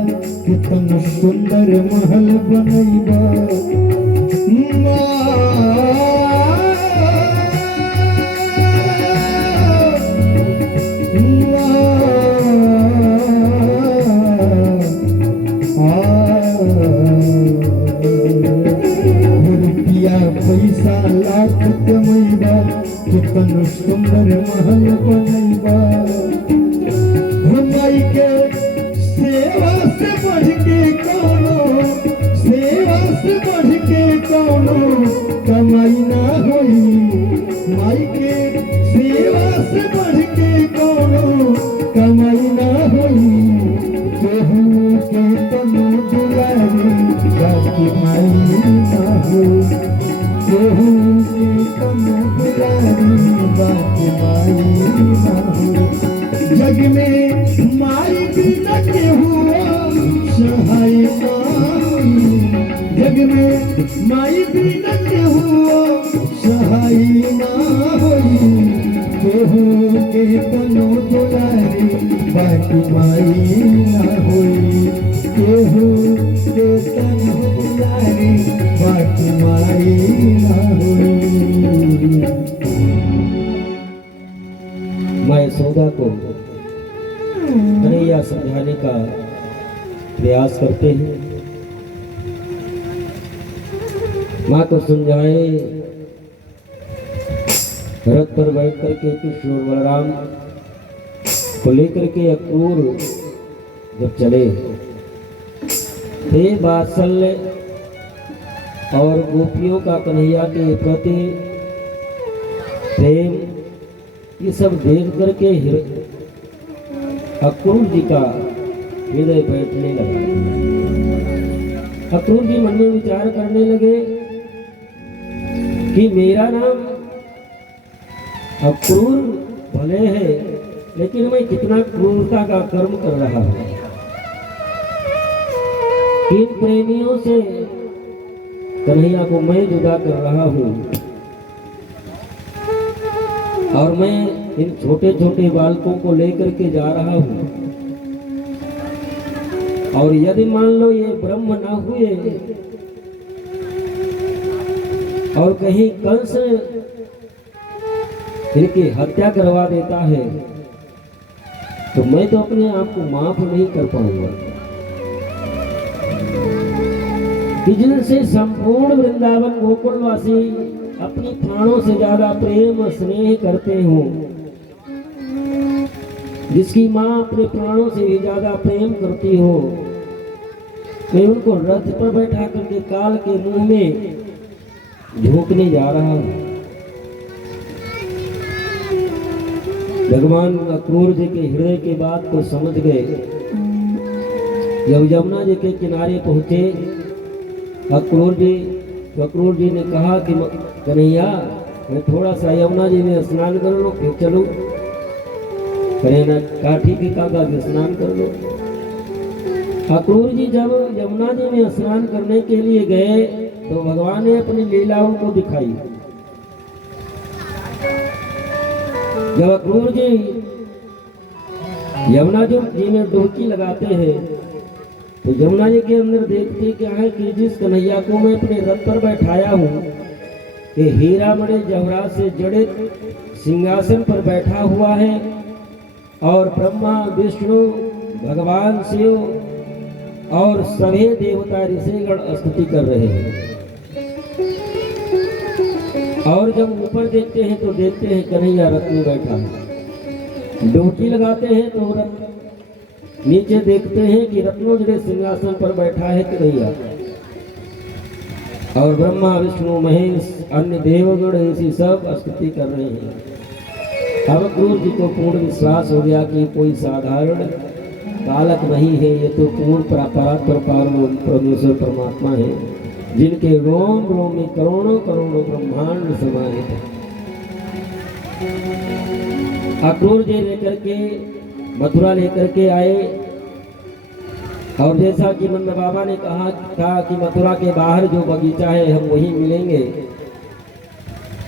कितन सुंदर महल बनैबा। रुपया पैसा लाख कमैबा कितन सुंदर महल बनैबा। माई के सेवा से बढ़ के कौनो, सेवा से बढ़ के कौनो कमाई ना होई। माई के सेवा से बढ़ के कौनो कमाई ना होई। केहू के तनु दुलारी बाकी माई ना होई। केहू के तनु दुलारी बाकी माई ना होई। जग में माई बिना केहू सहाय ना होई। जग में माई बिना केहू सहाय ना होई। केहू के तनो दुलारी बाकी माई ना होई। केहू के तनो दुलारी बाकी माई ना होई। माँ यशोदा को कन्हैया समझाने का प्रयास करते हैं। माँ को समझाए, रथ पर बैठ करके कृष्ण और बलराम को लेकर के अक्रूर जब चले थे, वात्सल्य और गोपियों का कन्हैया के प्रति प्रेम ये सब देख करके अक्रूर जी का हृदय बैठने लगा। अक्रूर जी मन में विचार करने लगे कि मेरा नाम अक्रूर भले है, लेकिन मैं कितना क्रूरता का कर्म कर रहा हूं। इन प्रेमियों से कन्हैया को मैं जुदा कर रहा हूं और मैं इन छोटे छोटे बालकों को लेकर के जा रहा हूं। और यदि मान लो ये ब्रह्म ना हुए और कहीं कंस इनकी हत्या करवा देता है तो मैं तो अपने आप को माफ नहीं कर पाऊंगा। जिनसे संपूर्ण वृंदावन गोकुलवासी अपनी प्राणों से ज्यादा प्रेम स्नेह करते हो, जिसकी माँ अपने प्राणों से भी ज्यादा प्रेम करती हो, मैं उनको रथ पर बैठा करके काल के मुंह में झोंकने जा रहा हूं। भगवान अक्रूर जी के हृदय की बात को समझ गए। जब यमुना जी के किनारे पहुंचे अक्रूर जी ने कहा कि कन्हैया मैं थोड़ा सा यमुना जी में स्नान कर लो फिर चलूं। कहे ना कहा ठीक है काका जी स्नान कर लो। अक्रूर जी जब यमुना जी में स्नान करने के लिए गए तो भगवान ने अपनी लीलाओं को दिखाई। जब अक्रूर जी यमुना जी में डुबकी लगाते हैं तो यमुना जी के अंदर देखते क्या है कि जिस कन्हैया को मैं अपने रथ पर बैठाया हूँ कि हीरा मणि जवाहरात से जड़ित सिंहासन पर बैठा हुआ है और ब्रह्मा विष्णु भगवान शिव और सभी देवता ऋषिगण स्तुति कर रहे हैं। और जब ऊपर देखते हैं तो देखते हैं कन्हैया रथ में बैठा है। डुबकी लगाते हैं तो रथ नीचे देखते हैं कि रत्नों जड़े सिंहासन पर बैठा है कन्हैया और ब्रह्मा विष्णु महेश अन्य देवगण ऐसी सब स्तुति कर रहे हैं। अब अक्रूर जी को पूर्ण विश्वास हो गया कि कोई साधारण बालक नहीं है, ये तो पूर्ण परात्पर परमेश्वर परमात्मा है जिनके रोम रोम में करोड़ों करोड़ों ब्रह्मांड समाये थे। अक्रूर जी लेकर के मथुरा लेकर के आए और जैसा कि नंद बाबा ने कहा था कि मथुरा के बाहर जो बगीचा है हम वहीं मिलेंगे,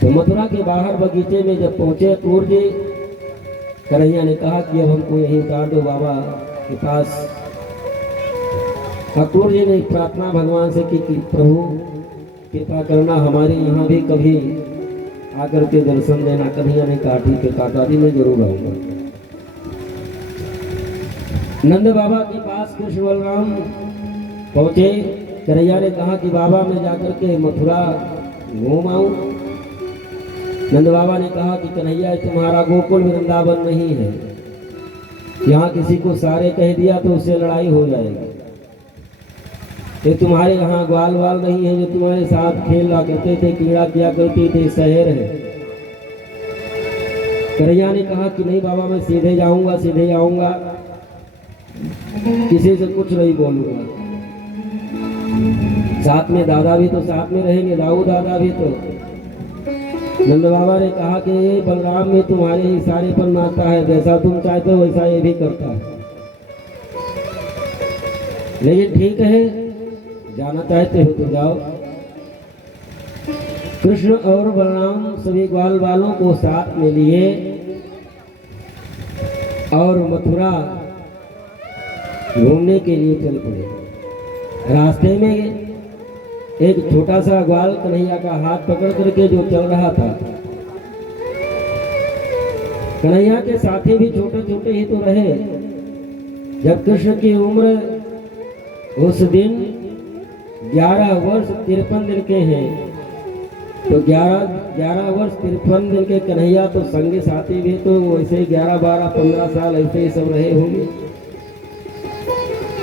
तो मथुरा के बाहर बगीचे में जब पहुंचे अक्रूर जी, कन्हैया ने कहा कि अब हमको यहीं उतार दो बाबा के पास। अक्रूर जी ने प्रार्थना भगवान से की कि प्रभु कृपा करना हमारे यहाँ भी कभी आकर के दर्शन देना। कन्हैया ने कहा ठीक है काका जी मैं जरूर आऊंगा। नंद बाबा के पास कृष्ण बलराम पहुंचे। कन्हैया ने कहा कि बाबा मैं जाकर के मथुरा घूम आऊं। नंद बाबा ने कहा कि कन्हैया तुम्हारा गोकुल वृंदावन नहीं है, यहाँ किसी को सारे कह दिया तो उससे लड़ाई हो जाएगी। ये तुम्हारे यहाँ ग्वाल वाल नहीं है जो तुम्हारे साथ खेला करते थे, क्रीड़ा किया करते थे, शहर है। कन्हैया ने कहा कि नहीं बाबा मैं सीधे जाऊंगा, सीधे आऊंगा, किसी से कुछ नहीं बोलूंगा। साथ में दादा भी तो साथ में रहेंगे, दाऊ दादा भी तो। नंद बाबा ने कहा कि ये बलराम में तुम्हारे इशारे पर नाचता है, जैसा तुम चाहते हो वैसा ये भी करता है। लेकिन ठीक है जाना चाहते हो तो जाओ। कृष्ण और बलराम सभी ग्वाल वालों को साथ में लिए और मथुरा घूमने के लिए चल पड़े। रास्ते में एक छोटा सा ग्वाल कन्हैया का हाथ पकड़ करके जो चल रहा था, कन्हैया के साथी भी छोटे छोटे ही तो रहे। जब कृष्ण की उम्र उस दिन 11 वर्ष 53 दिन के हैं, तो 11 वर्ष 53 दिन के कन्हैया तो संगी साथी भी तो वैसे 11, 12, 15 साल ऐसे ही सब रहे होंगे।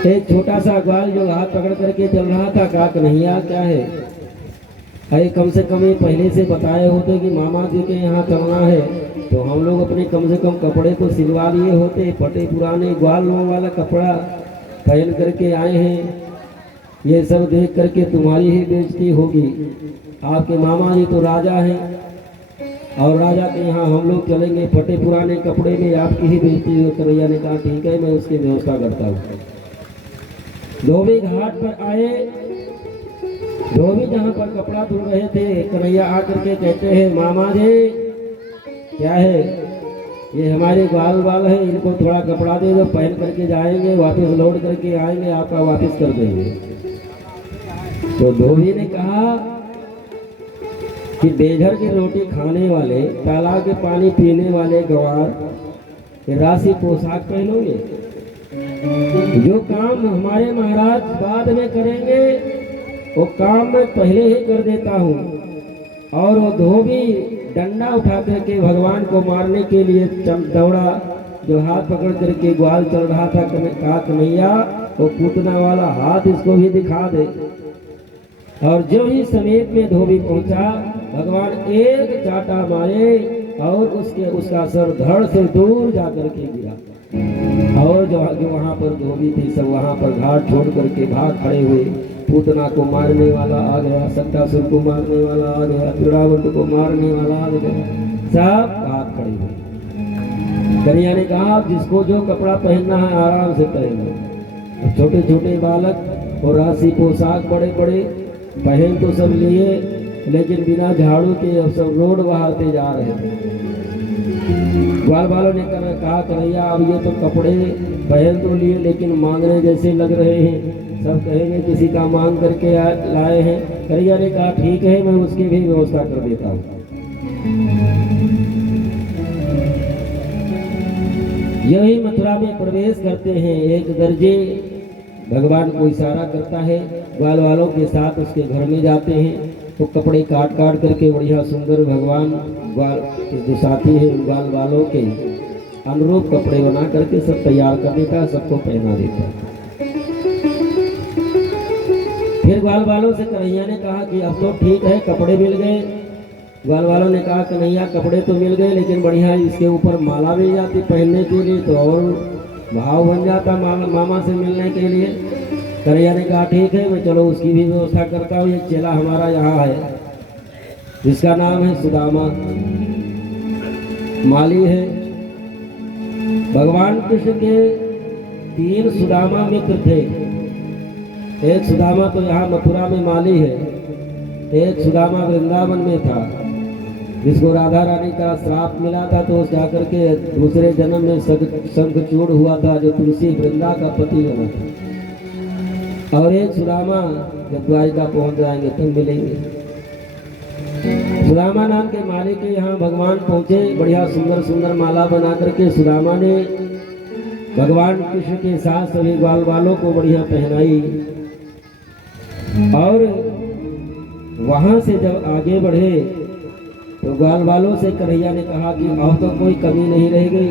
एक छोटा सा ग्वाल जो हाथ पकड़ करके चल रहा था, कहा कन्हैया क्या है? अरे कम से कम ये पहले से बताए होते कि मामा जी के यहाँ चलना है तो हम लोग अपने कम से कम कपड़े तो सिलवा लिए होते। फटे पुराने ग्वाल वाला कपड़ा पहन करके आए हैं, ये सब देख करके तुम्हारी ही बेइज्जती होगी। आपके मामा जी तो राजा हैं और राजा के यहाँ हम लोग चलेंगे फटे पुराने कपड़े में, आपकी ही बेइज्जती हो। कन्हैया ने कहा ठीक है मैं उसकी व्यवस्था करता हूँ। धोबी घाट पर आए। धोबी जहाँ पर कपड़ा धुल रहे थे, कन्हैया आकर के कहते हैं मामा जी क्या है? ये हमारे ग्वाल वाल है, इनको थोड़ा कपड़ा दे दो, पहन करके जाएंगे, वापस लौट करके आएंगे, आपका वापस कर देंगे। तो धोबी ने कहा कि बेघर की रोटी खाने वाले, तालाब के पानी पीने वाले गंवार राशि पोशाक पहनोगे? जो काम हमारे महाराज बाद में करेंगे वो काम मैं पहले ही कर देता हूँ। और वो धोबी डंडा उठा करके भगवान को मारने के लिए दौड़ा। जो हाथ पकड़ करके ग्वाल चल रहा था, कहा कन्हैया वो पूतना वाला हाथ इसको भी दिखा दे। और जो ही समीप में धोबी पहुंचा, भगवान एक चाटा मारे और उसका सर धड़ से दूर जा करके गिरा। और जो वहाँ पर धोबी थी सब वहाँ पर घाट छोड़ करके भाग खड़े हुए। पूतना को मारने वाला आ गया, सत्तासुर को मारने वाला आ गया, रावण को मारने वाला आ गया, सब हाथ खड़े हुए। कन्हैया ने कहा जिसको जो कपड़ा पहनना है आराम से पहनो। छोटे छोटे बालक और राशि पोशाक बड़े बड़े पहन तो सब लिए, लेकिन बिना झाड़ू के अब सब रोड बहाते जा रहे हैं। ग्वाल वालों ने कहा कन्हैया अब ये तो कपड़े पहन तो लिए लेकिन मांगने जैसे लग रहे हैं, सब कहेंगे किसी का मांग करके लाए हैं। कन्हैया ने कहा ठीक है, मैं उसकी भी व्यवस्था कर देता हूँ। यही मथुरा में प्रवेश करते हैं। एक दर्जे भगवान को इशारा करता है, ग्वाल वालों के साथ उसके घर में जाते हैं। तो कपड़े काट काट करके बढ़िया सुंदर भगवान ग्वाल जो साथी है ग्वाल वालों के अनुरूप कपड़े बना करके सब तैयार कर देता है, सबको पहना देता है। फिर ग्वाल वालों से कन्हैया ने कहा कि अब तो ठीक है, कपड़े मिल गए। ग्वाल वालों ने कहा कन्हैया कपड़े तो मिल गए लेकिन बढ़िया इसके ऊपर माला मिल जाती पहनने के लिए तो और भाव बन जाता मामा से मिलने के लिए। कन्हैया ने कहा ठीक है, मैं चलो उसकी भी व्यवस्था करता हूँ। एक चेला हमारा यहाँ है जिसका नाम है सुदामा, माली है। भगवान कृष्ण के 3 सुदामा मित्र थे। एक सुदामा तो यहाँ मथुरा में माली है, एक सुदामा वृंदावन में था जिसको राधा रानी का श्राप मिला था, तो जाकर के दूसरे जन्म में शंखचूड़ हुआ था जो तुलसी वृंदा का पति बना था। और एक सुदामा जब द्वारिका पहुंच जाएंगे तब मिलेंगे। सुदामा नाम के माली के यहाँ भगवान पहुंचे, बढ़िया सुंदर सुंदर माला बना करके सुदामा ने भगवान कृष्ण के साथ सभी ग्वाल वालों को बढ़िया पहनाई। और वहां से जब आगे बढ़े तो ग्वाल वालों से कन्हैया ने कहा कि अब तो कोई कमी नहीं रह गई।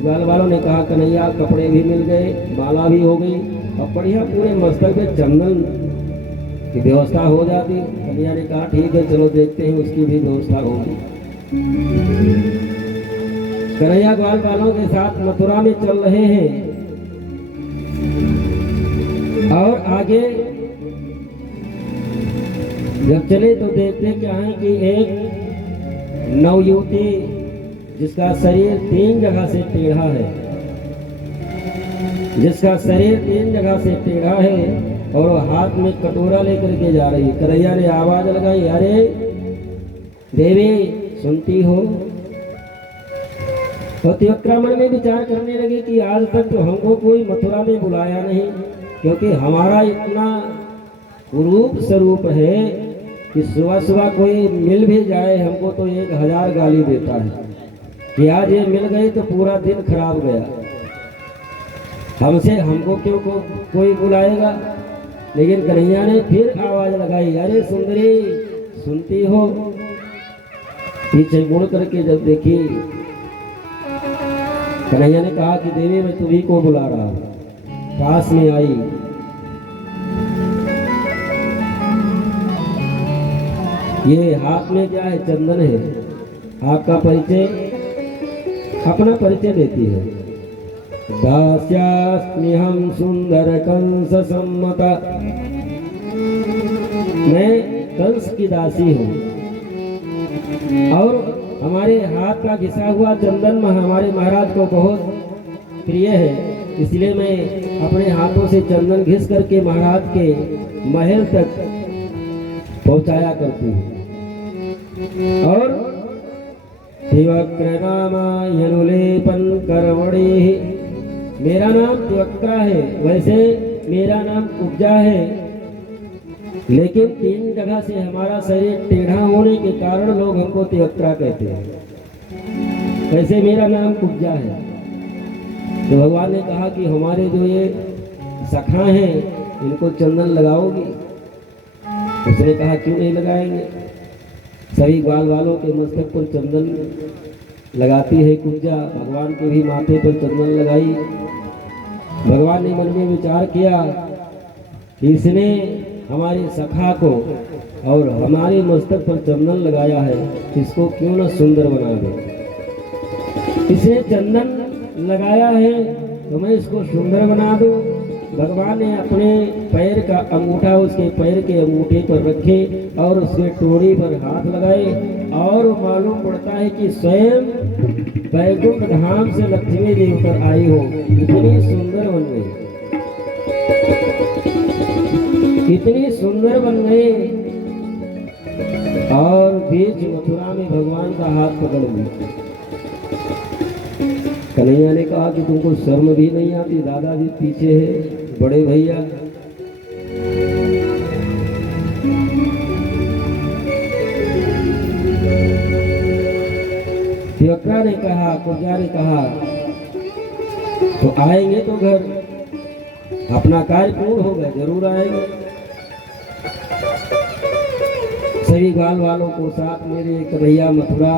ग्वाल वालों ने कहा कन्हैया कपड़े भी मिल गए, माला भी हो गई, अब बढ़िया पूरे मस्तक पे चंदन की व्यवस्था हो जाती। कन्हैया ने कहा ठीक है, चलो देखते हैं उसकी भी व्यवस्था होगी। कन्हैया ग्वाल वालों के साथ मथुरा में चल रहे हैं और आगे जब चले तो देखते क्या है कि एक नवयुवती जिसका शरीर 3 जगह से टेढ़ा है, जिसका शरीर 3 जगह से टेढ़ा है और वो हाथ में कटोरा लेकर के जा रही है। कन्हैया ने आवाज लगाई, अरे देवी सुनती हो? तो तिलोत्तमा मन में विचार करने लगे कि आज तक तो हमको कोई मथुरा में बुलाया नहीं, क्योंकि हमारा इतना रूप स्वरूप है कि सुबह सुबह कोई मिल भी जाए हमको तो 1000 गाली देता है कि आज ये मिल गई तो पूरा दिन खराब गया, हमको क्यों कोई बुलाएगा। लेकिन कन्हैया ने फिर आवाज लगाई, अरे सुंदरी सुनती हो? पीछे मुड़ करके जब देखी, कन्हैया ने कहा कि देवी मैं तुम्ही को बुला रहा हूं। पास में आई, ये हाथ में क्या है? चंदन है। आपका परिचय, अपना परिचय देती है। दास्यास्म्यहं सुंदर कंस सम्मता, मैं कंस की दासी हूँ और हमारे हाथ का घिसा हुआ चंदन हमारे महाराज को बहुत प्रिय है, इसलिए मैं अपने हाथों से चंदन घिस करके महाराज के महल तक पहुंचाया करती हूँ। और तिवक्रनामायनुलेपन कर्मणि, मेरा नाम तिवक्रा है, वैसे मेरा नाम कुब्जा है, लेकिन 3 जगह से हमारा शरीर टेढ़ा होने के कारण लोग हमको तिवक्रा कहते हैं। वैसे मेरा नाम कुब्जा है। तो भगवान ने कहा कि हमारे जो ये सखा हैं इनको चंदन लगाओगी? उसने कहा क्यों नहीं लगाएंगे। सभी ग्वाल वालों के मस्तक पर चंदन लगाती है कुब्जा, भगवान के भी माथे पर चंदन लगाई। भगवान ने मन में विचार किया कि इसने हमारे सखा को और हमारे मस्तक पर चंदन लगाया है, इसको क्यों न सुंदर बना दे। इसे चंदन लगाया है तो मैं इसको सुंदर बना दूं, भगवान ने अपने पैर का अंगूठा उसके पैर के अंगूठे पर रखे और उसके टोड़ी पर हाथ लगाए और मालूम पड़ता है कि स्वयं वैकुंठ धाम से लक्ष्मी जी उतर आई हो। इतनी सुंदर बन गई, इतनी सुंदर बन गई और बीच मथुरा में भगवान का हाथ पकड़ लिया। कन्हैया ने कहा कि तुमको शर्म भी नहीं आती, दादाजी पीछे है, बड़े भैया। तिवक्रा ने कहा, कुर्जा ने कहा तो आएंगे तो घर, अपना कार्य पूर्ण होगा, जरूर आएंगे। सभी ग्वाल वालों को साथ मेरे कन्हैया मथुरा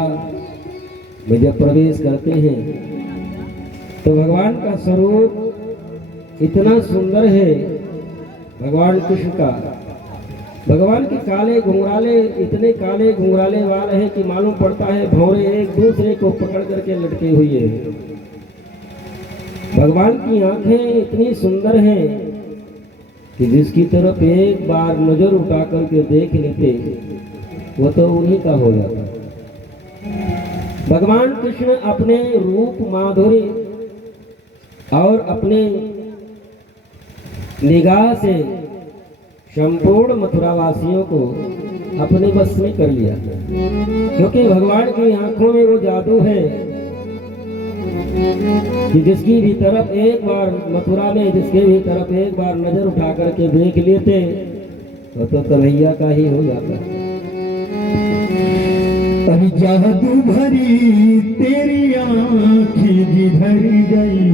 में जब प्रवेश करते हैं तो भगवान का स्वरूप इतना सुंदर है। भगवान कृष्ण का, भगवान के काले घुंघराले, इतने काले घुंघराले वाल हैं कि मालूम पड़ता है भौरे एक दूसरे को पकड़ करके लटके हुए हैं। भगवान की आंखें इतनी सुंदर हैं कि जिसकी तरफ एक बार नजर उठा करके देख लेते वो तो उन्हीं का हो जाता। भगवान कृष्ण अपने रूप माधुरी और अपने निगाह से संपूर्ण मथुरावासियों को अपने बस में कर लिया, क्योंकि भगवान की आंखों में वो जादू है कि जिसकी भी तरफ एक बार मथुरा में जिसके भी तरफ एक बार नजर उठा करके देख लेते तो कन्हैया का ही हो जाता। अभी जादू भरी तेरी आँखें जिधर गई,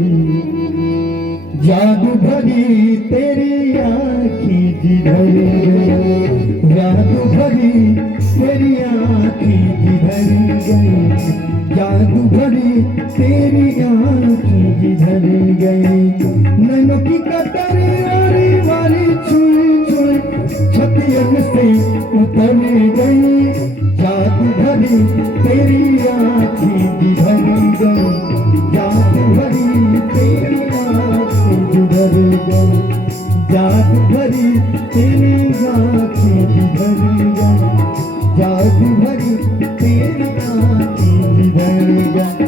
जादू भरी तेरी आँखें जिधर गई, जादू भरी तेरी आँखें जिधर गई, जादू भरी तेरी आँखें जिधर गई। नैनों की कटारी वारी वारी छुई छुई छतियन से उतर गई, जादू भरी तेरी आँखें जिधर गई, जादू भरी तेरी आँखें जिधर गई, जादू भरी तेरी आँखें जिधर गई, जादू भरी तेरी आँखें जिधर गई।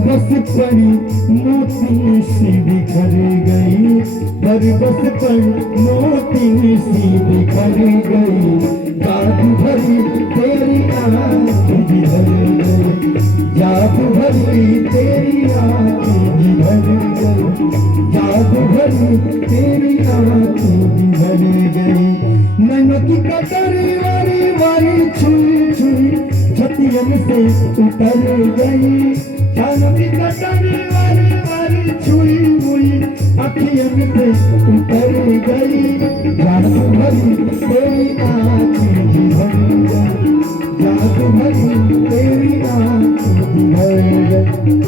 बस पड़ी मोती सी बिखर गई, बस पड़ी मोती सी बिखर गई, जादू भरी तेरी आँखें जिधर गई, जादू भरी तेरी आँखें जिधर गई, जादू भरी तेरी आँखें जिधर गई। नैनों की कटारी वारी वारी छुई छुई छतियन से उतर गई, जादू की कटारी वारी वारी छुई हुई अखियन से उतर गई, जादू भरी तेरी आँखें जिधर गई, जादू भरी तेरी आँखें जिधर गई।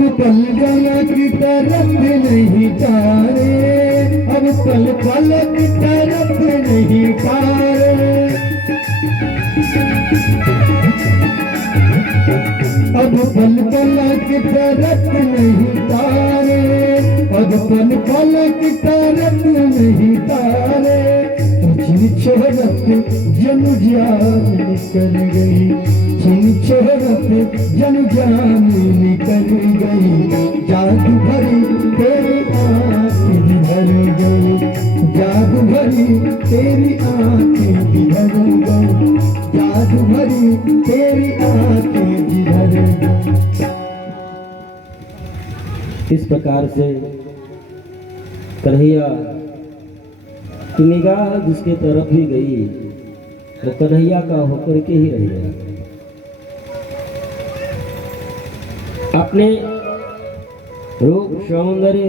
अब पल गला की तरफ नहीं तारे, अब पल पल की तरफ नहीं तारे, अब पल पल की तरफ नहीं तारे, अब पल पल की तरफ नहीं तारे। छिन छोड़त जन जान निकल गई, छिन छोड़त जन जान निकल गई, जादू भरी तेरी आँखें भर गई, जादू भरी तेरी आँखें भर गई, जादू भरी तेरी आँखें भर गई। इस प्रकार से कन्हैया की निगाह जिसके तरफ ही गई वो कन्हैया का होकर के ही रह गया। अपने रूप सौंदर्य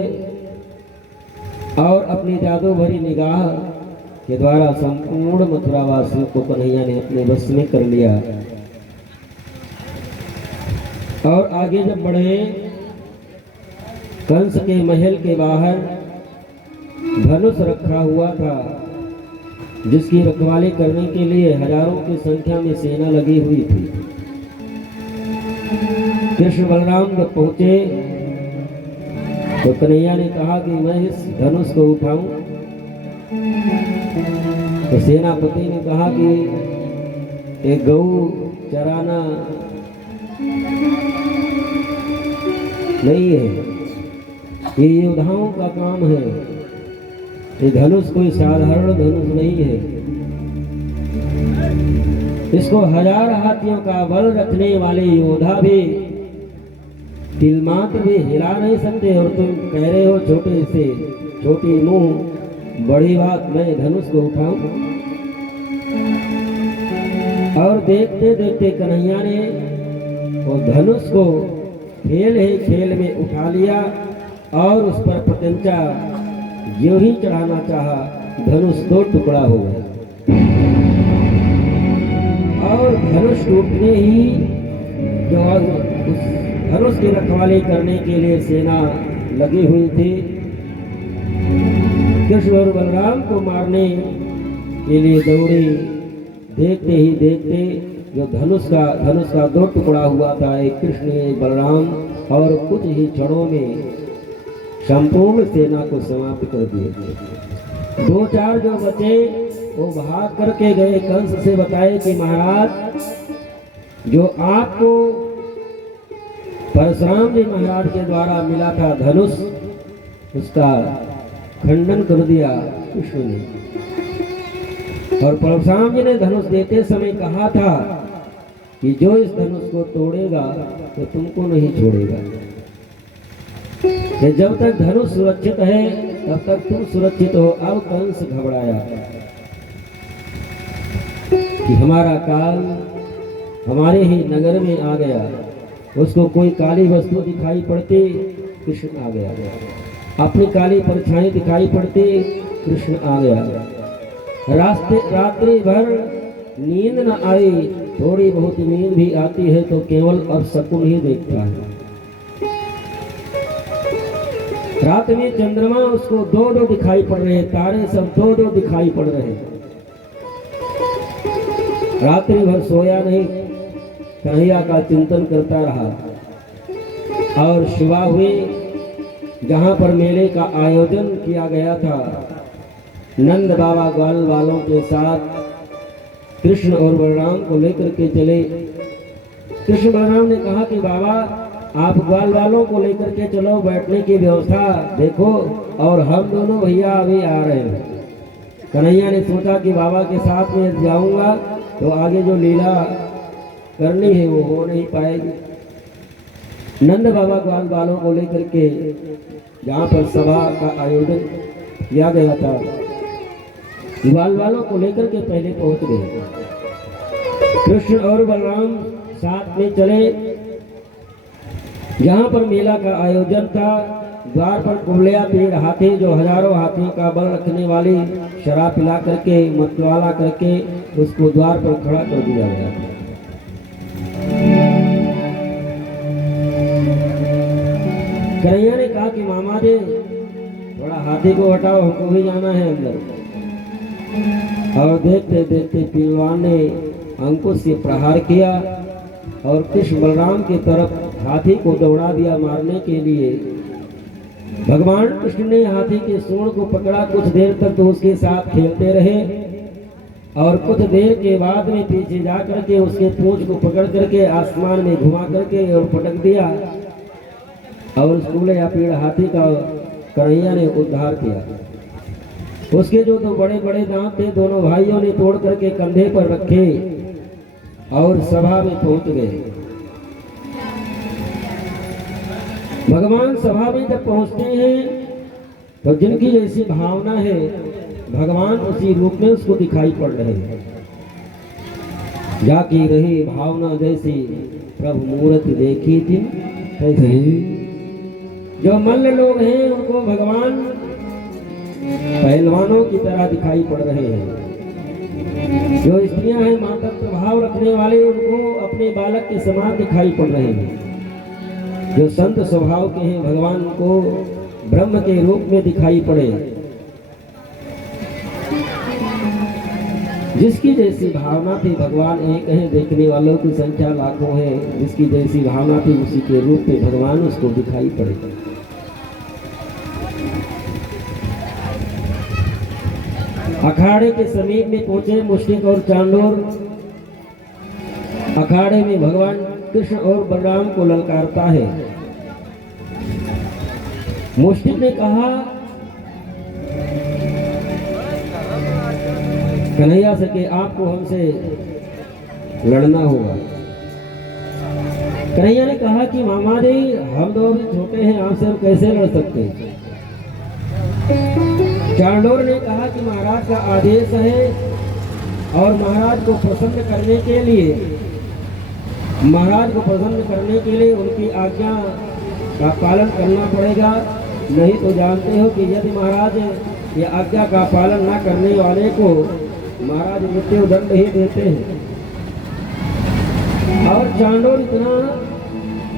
और अपनी जादू भरी निगाह के द्वारा संपूर्ण मथुरावासियों को कन्हैया ने अपने बस में कर लिया। और आगे जब बढ़े, कंस के महल के बाहर धनुष रखा हुआ था, जिसकी रखवाली करने के लिए हजारों की संख्या में सेना लगी हुई थी। कृष्ण बलराम जब पहुंचे तो कन्हैया ने कहा कि मैं इस धनुष को उठाऊं, तो सेनापति ने कहा कि एक गऊ चराना नहीं है, ये योद्धाओं का काम है, ये धनुष कोई साधारण धनुष नहीं है, इसको 1000 हाथियों का बल रखने वाले योद्धा भी तिलमात्र भी हिला नहीं सकते, और तुम कह रहे हो छोटे से छोटी मुंह बड़ी बात मैं धनुष को उठाऊं। और देखते देखते कन्हैया ने वो धनुष को खेल ही खेल में उठा लिया और उस पर प्रत्यंचा जो ही चढ़ाना चाहा, धनुष 2 टुकड़ा हो गया। और धनुष टूटने ही जो उस धनुष की रखवाली करने के लिए सेना लगी हुई थी, कृष्ण और बलराम को मारने के लिए दौड़े। देखते ही देखते जो धनुष का 2 टुकड़ा हुआ था, एक कृष्ण एक बलराम, और कुछ ही क्षणों में संपूर्ण सेना को समाप्त कर दिए। 2-4 जो बचे वो भाग करके गए, कंस से बताए कि महाराज जो आपको परशुराम जी महाराज के द्वारा मिला था धनुष, उसका खंडन कर दिया कृष्ण ने। और परशुराम जी ने धनुष देते समय कहा था कि जो इस धनुष को तोड़ेगा तो तुमको नहीं छोड़ेगा, कि जब तक धनुष सुरक्षित है तब तक तुम सुरक्षित हो। अब कंस घबराया कि हमारा काल हमारे ही नगर में आ गया। उसको कोई काली वस्तु दिखाई पड़ती, कृष्ण आ गया, अपनी काली परछाई दिखाई पड़ती, कृष्ण आ गया। रात्रि भर नींद न आई, थोड़ी बहुत नींद भी आती है तो केवल अपशकुन ही देखता है। रात में चंद्रमा उसको 2-2 दिखाई पड़ रहे, तारे सब 2-2 दिखाई पड़ रहे। रात्रि भर सोया नहीं, कन्हैया का चिंतन करता रहा। और सुबह हुई, जहाँ पर मेले का आयोजन किया गया था, नंद बाबा ग्वाल वालों के साथ कृष्ण और बलराम को लेकर के चले। कृष्ण बलराम ने कहा कि बाबा आप ग्वाल वालों को लेकर के चलो, बैठने की व्यवस्था देखो, और हम दोनों भैया अभी आ रहे हैं। कन्हैया ने सोचा कि बाबा के साथ में जाऊंगा तो आगे जो लीला करनी है वो हो नहीं पाएगी। नंद बाबा ग्वाल वालों को लेकर के जहाँ पर सभा का आयोजन किया गया था, ग्वाल वालों को लेकर के पहले पहुंच गए। कृष्ण और बलराम साथ में चले। जहाँ पर मेला का आयोजन था, द्वार पर कुबलिया पीर हाथी, जो हजारों हाथियों का बल रखने वाली, शराब पिला करके मतवाला करके उसको द्वार पर खड़ा कर दिया गया। कन्हैया ने कहा कि मामा जी थोड़ा हाथी को हटाओ, हमको भी जाना है अंदर। और देखते देखते पहलवान ने अंकुश से प्रहार किया और कृष्ण बलराम की तरफ हाथी को दौड़ा दिया मारने के लिए। भगवान कृष्ण ने हाथी के सूंड को पकड़ा, कुछ देर तक तो उसके साथ खेलते रहे और कुछ देर के बाद में पीछे जा करके उसके पूंछ को पकड़ करके आसमान में घुमा करके और पटक दिया और उस कूले या पेड़ हाथी का कन्हैया ने उद्धार किया। उसके जो दो बड़े बड़े दांत थे दोनों भाइयों ने तोड़ करके कंधे पर रखे और सभा में पहुंच गए। भगवान सभा में जब पहुंचते हैं तो जिनकी ऐसी भावना है भगवान उसी रूप में उसको दिखाई पड़ रहे हैं। जाकी रही भावना जैसी प्रभु मूर्त देखी थी तैसी। जो मल्ल लोग हैं उनको भगवान पहलवानों की तरह दिखाई पड़ रहे हैं। जो स्त्रियां हैं माता प्रभाव रखने वाले उनको अपने बालक के समान दिखाई पड़ रहे हैं। जो संत स्वभाव के हैं भगवान को ब्रह्म के रूप में दिखाई पड़े। जिसकी जैसी भावना थी भगवान एक है, देखने वालों की संख्या लाखों है। जिसकी जैसी भावना थी उसी के रूप में भगवान उसको दिखाई पड़े। अखाड़े के समीप में पहुंचे मुश्रिक और चांडोर। अखाड़े में भगवान कृष्ण और बलराम को ललकारता है। मुश्रिक ने कहा कन्हैया से कि आपको हमसे लड़ना होगा। कन्हैया ने कहा कि मामा जी हम दो भी छोटे हैं, आपसे हम कैसे लड़ सकते हैं। चांडोर ने कहा कि महाराज का आदेश है और महाराज को प्रसन्न करने के लिए उनकी आज्ञा का पालन करना पड़ेगा। नहीं तो जानते हो कि यदि महाराज ये आज्ञा का पालन न करने वाले को महाराज मृत्यु दंड ही देते हैं। और चांडोर इतना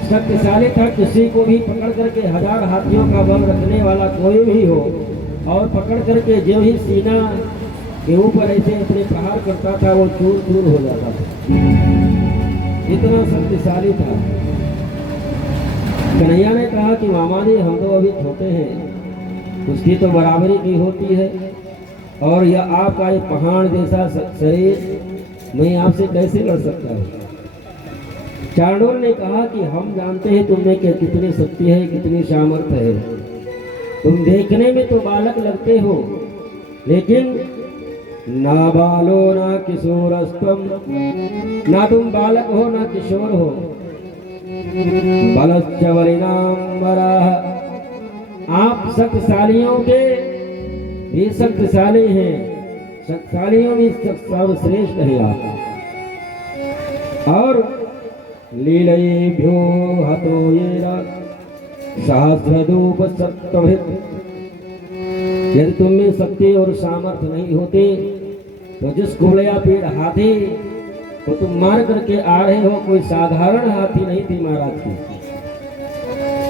शक्तिशाली था, किसी को भी पकड़ करके 1000 हाथियों का बल रखने वाला कोई भी हो और पकड़ करके जो ही सीना के ऊपर ऐसे अपने प्रहार करता था वो चूर चूर हो जाता था। इतना शक्तिशाली था। कन्हैया ने कहा कि मामा जी हम तो अभी छोटे हैं, उसकी तो बराबरी की होती है और यह आपका एक पहाड़ जैसा शरीर, मैं आपसे कैसे लड़ सकता हूँ। चांडोर ने कहा कि हम जानते हैं तुमने कि कितनी शक्ति है, कितनी सामर्थ्य है। तुम देखने में तो बालक लगते हो, लेकिन ना बालो ना किशोरस्तम, ना तुम बालक हो ना किशोर हो। बलश्च वरिणाम्बरः, आप शक्तिशालियों के भी शक्तिशाली हैं, शक्तिशालियों में सर्वश्रेष्ठ है आप। और लीलेभ्यो हतो येन सहस्रधूप सप्तभित्, यदि तुम में शक्ति और सामर्थ्य नहीं होते तो जिस कुबलया पेड़ हाथी तो तुम मार करके आ रहे हो कोई साधारण हाथी नहीं थी महाराज की।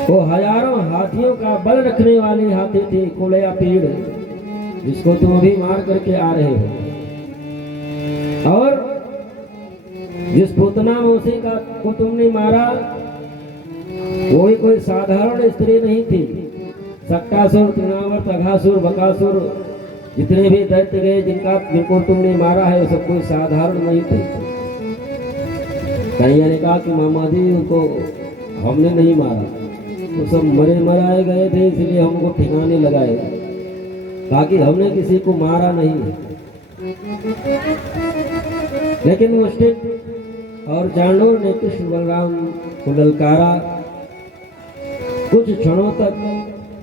वो हजारों हाथियों का बल रखने वाले हाथी थे कुबलया पेड़, जिसको तुम अभी मार करके आ रहे हो। और जिस पुतना मौसी का को तुमने मारा वो भी कोई साधारण स्त्री नहीं थी। सक्कासुर, तृणावर्त, अघासुर, बकासुर, जितने भी दैत्य गए जिनको तुमने मारा है वो सब कोई साधारण नहीं थे। कन्हैया ने कहा कि मामा जी उनको हमने नहीं मारा, वो सब मरे मराए गए थे, इसलिए हमको ठिकाने लगाए, ताकि हमने किसी को मारा नहीं। लेकिन मुश्रिक और चांडोर ने कृष्ण बलराम को ललकारा। कुछ क्षणों तक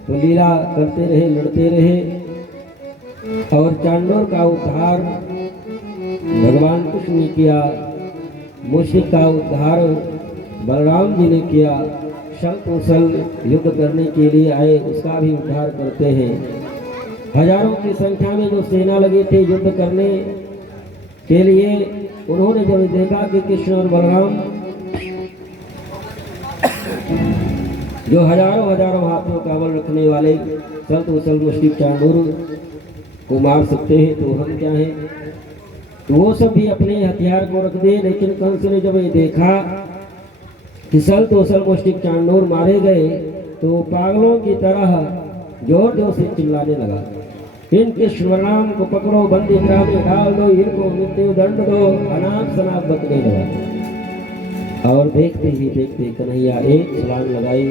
तो लीला करते रहे, लड़ते रहे और चांडोर का उद्धार भगवान कृष्ण ने किया, मुश्रिक का उद्धार बलराम जी ने किया। छल कौशल युद्ध करने के लिए आए उसका भी उद्धार करते हैं। हजारों की संख्या में जो सेना लगे थे युद्ध करने के लिए, उन्होंने जब देखा कि कृष्ण और बलराम जो हजारों हजारों हाथियों का बल रखने वाले संत उसल मुश्किल चांडूर को मार सकते हैं, तो हम क्या हैं। तो वो सब भी अपने हथियार को रख दिए, लेकिन कंस ने जब ये देखा कि संत उसल मुश्किल चांडूर मारे गए, तो पागलों की तरह जोर जोर से चिल्लाने लगा, इनके श्रीराम को पकड़ो, बंदी गृह में डाल दो, इनको मृत्यु दंड दो, अनाप शनाप बकने लगा। और देखते ही देखते कन्हैया एक छलांग लगाई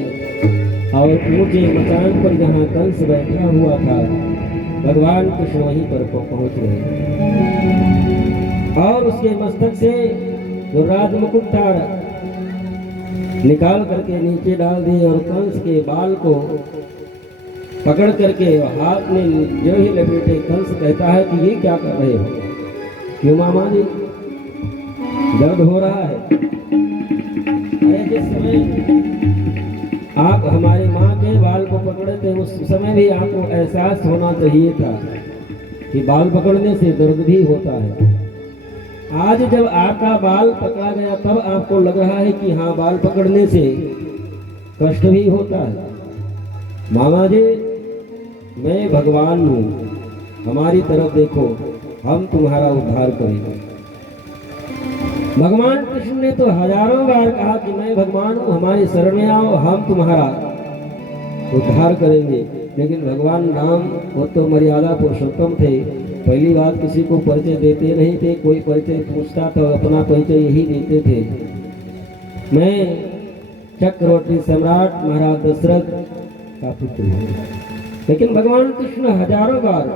और ऊंचे मकान पर जहाँ कंस बैठा हुआ था, भगवान कृष्ण वहीं पर पहुंच गए और उसके मस्तक से जो राजमुकुट था निकाल करके नीचे डाल दिए और कंस के बाल को पकड़ करके हाथ में जो ही लपेटे। कंस कहता है कि ये क्या कर रहे हो, क्यों मामा जी दर्द हो रहा है। अरे जिस समय आप हमारी माँ के बाल को पकड़े थे, उस समय भी आपको एहसास होना चाहिए था कि बाल पकड़ने से दर्द भी होता है। आज जब आपका बाल पकड़ा गया तब आपको लग रहा है कि हाँ बाल पकड़ने से कष्ट भी होता है। मामा जी मैं भगवान हूँ, हमारी तरफ देखो, हम तुम्हारा उद्धार करेंगे। भगवान कृष्ण ने तो हजारों बार कहा कि मैं भगवान हूँ, हमारी शरण में आओ, हम तुम्हारा उद्धार करेंगे। लेकिन भगवान राम वो तो मर्यादा पुरुषोत्तम थे, पहली बात किसी को परिचय देते नहीं थे, कोई परिचय पूछता तो अपना परिचय यही देते थे, मैं चक्रवर्ती सम्राट महाराज दशरथ का पुत्र हूँ। लेकिन भगवान कृष्ण हजारों बार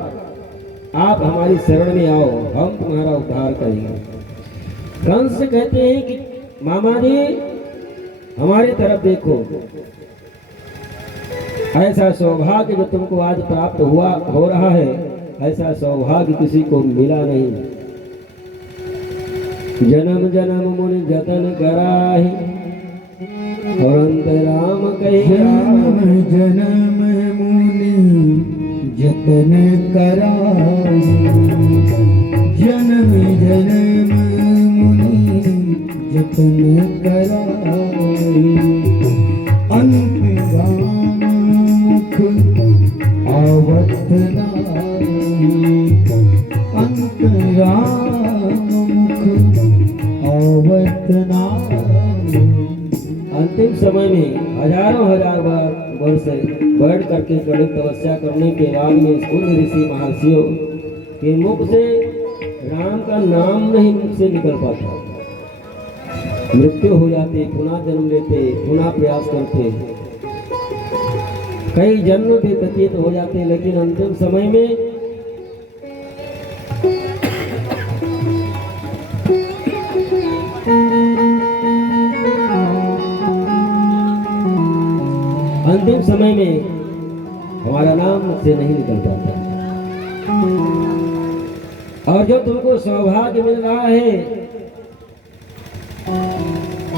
आप हमारी शरण में आओ, हम तुम्हारा उद्धार करेंगे। कंस कहते हैं कि मामा जी हमारी तरफ देखो, ऐसा सौभाग्य जो तुमको आज प्राप्त हो रहा है, ऐसा सौभाग्य किसी को मिला नहीं। जन्म जन्म मुनि जतन कराही और अंत राम कहे, जन्म जन्म मुनि जतन कराई, जन्म जन्म मुनि जतन कराई, अंत राम मुख आवत नाई, अंत राम मुख आवत नाई। अंतिम समय में हजारों हजार बार वर्ष बैठ करके कड़ी तपस्या करने के बाद में उन ऋषि महर्षियों के मुख से राम का नाम नहीं मुख से निकल पाता, मृत्यु हो जाती, पुनः जन्म लेते, पुनः प्रयास करते, कई जन्म भी व्यतीत हो जाते, लेकिन अंतिम समय में हमारा नाम से नहीं निकल पाता। और जो तुमको सौभाग्य मिल रहा है,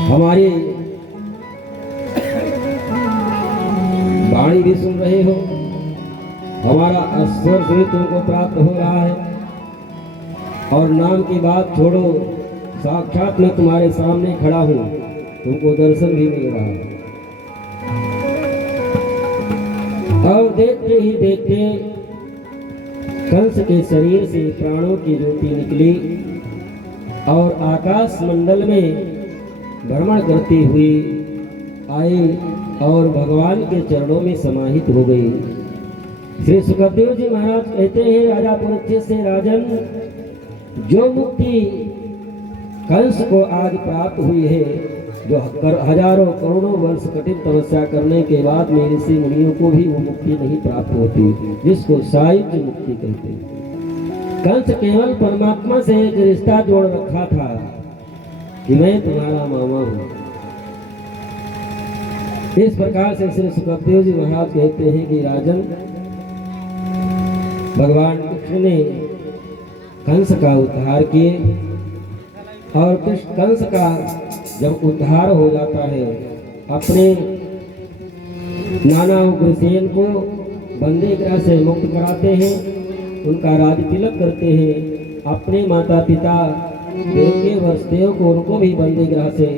हमारी वाणी भी सुन रहे हो, हमारा स्पर्श भी तुमको प्राप्त हो रहा है, और नाम की बात छोड़ो, साक्षात मैं तुम्हारे सामने खड़ा हूँ, तुमको दर्शन भी मिल रहा है। और देखते ही देखते कंस के शरीर से प्राणों की ज्योति निकली और आकाश मंडल में भ्रमण करती हुई आई और भगवान के चरणों में समाहित हो गई। श्री सुखदेव जी महाराज कहते हैं, राजा परीक्षित से, राजन जो मुक्ति कंस को आज प्राप्त हुई है, जो हजारों करोड़ों वर्ष कठिन तपस्या करने के बाद में ऋषि मुनियों को भी वो मुक्ति नहीं प्राप्त होती, जिसको सायुज्य मुक्ति कहते हैं। कंस केवल परमात्मा से एक रिश्ता जोड़ रखा था कि मैं तुम्हारा मामा हूँ। इस प्रकार से श्री सुखदेव जी महाराज कहते हैं कि राजन, भगवान कृष्ण ने कंस का उद्धार किए, और कंस का जब उद्धार हो जाता है, अपने नाना उग्रसेन को बंदी गृह से मुक्त कराते हैं, उनका राज तिलक करते हैं, अपने माता पिता देवकी वसुदेव को उनको भी बंदी गृह से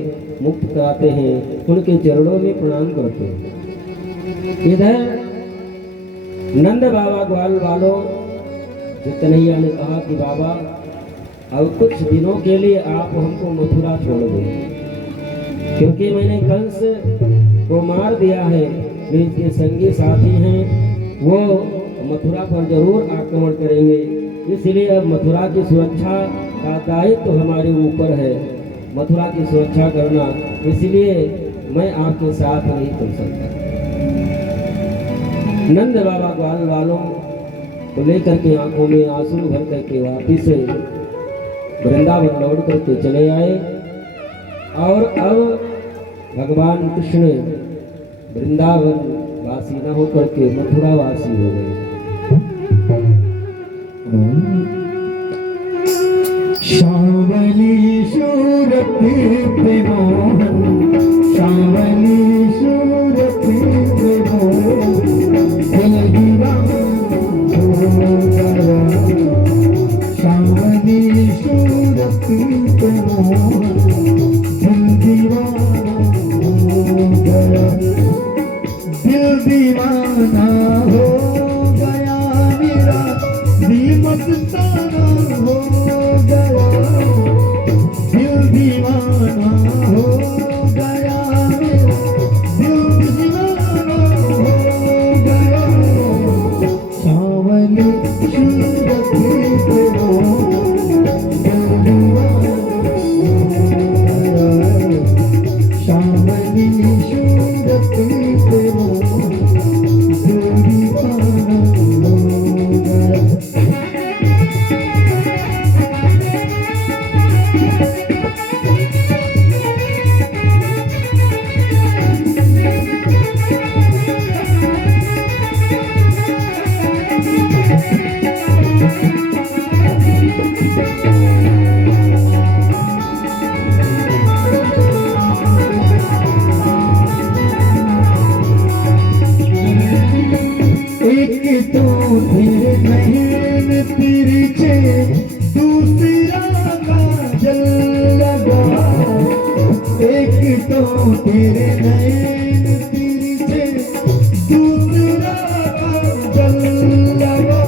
मुक्त कराते हैं, उनके चरणों में प्रणाम करते हैं। इधर नंद बाबा ग्वाल वालों से कन्हैया ने कहा कि बाबा अब कुछ दिनों के लिए आप हमको मथुरा छोड़ दें, क्योंकि मैंने कंस को मार दिया है। जो इसके संगी साथी हैं वो मथुरा पर जरूर आक्रमण करेंगे, इसलिए अब मथुरा की सुरक्षा का दायित्व तो हमारे ऊपर है, मथुरा की सुरक्षा करना, इसलिए मैं आपके साथ नहीं चल सकता। नंद बाबा ग्वाल वालों को लेकर के आंखों में आंसू भर करके वापिस वृंदावन लौट करके चले आए। और अब भगवान कृष्ण वृंदावन वासी न होकर के मथुरा वासी हो गए। श्यामली सूरती पे मोहन, श्यामली सूरती पे मोहन, दिल दीवाना हो गया। श्यामली सूरती पे मोहन, दिल दीवाना हो गया। दिल दीवाना हो गया मेरा, दिल मस्ताना हो गया। दिल दीवाना हो गया मेरा, दिल दीवाना हो गया। सावली सूरती पे मोहन, दिल दीवाना हो गया। सावली सूरती पे मोहन, दिल दीवाना हो गया। एक तो तेरे नैन तिरछे, दूसरा काजल लगा। एक तो तेरे नैन तिरछे, दूसरा काजल लगा।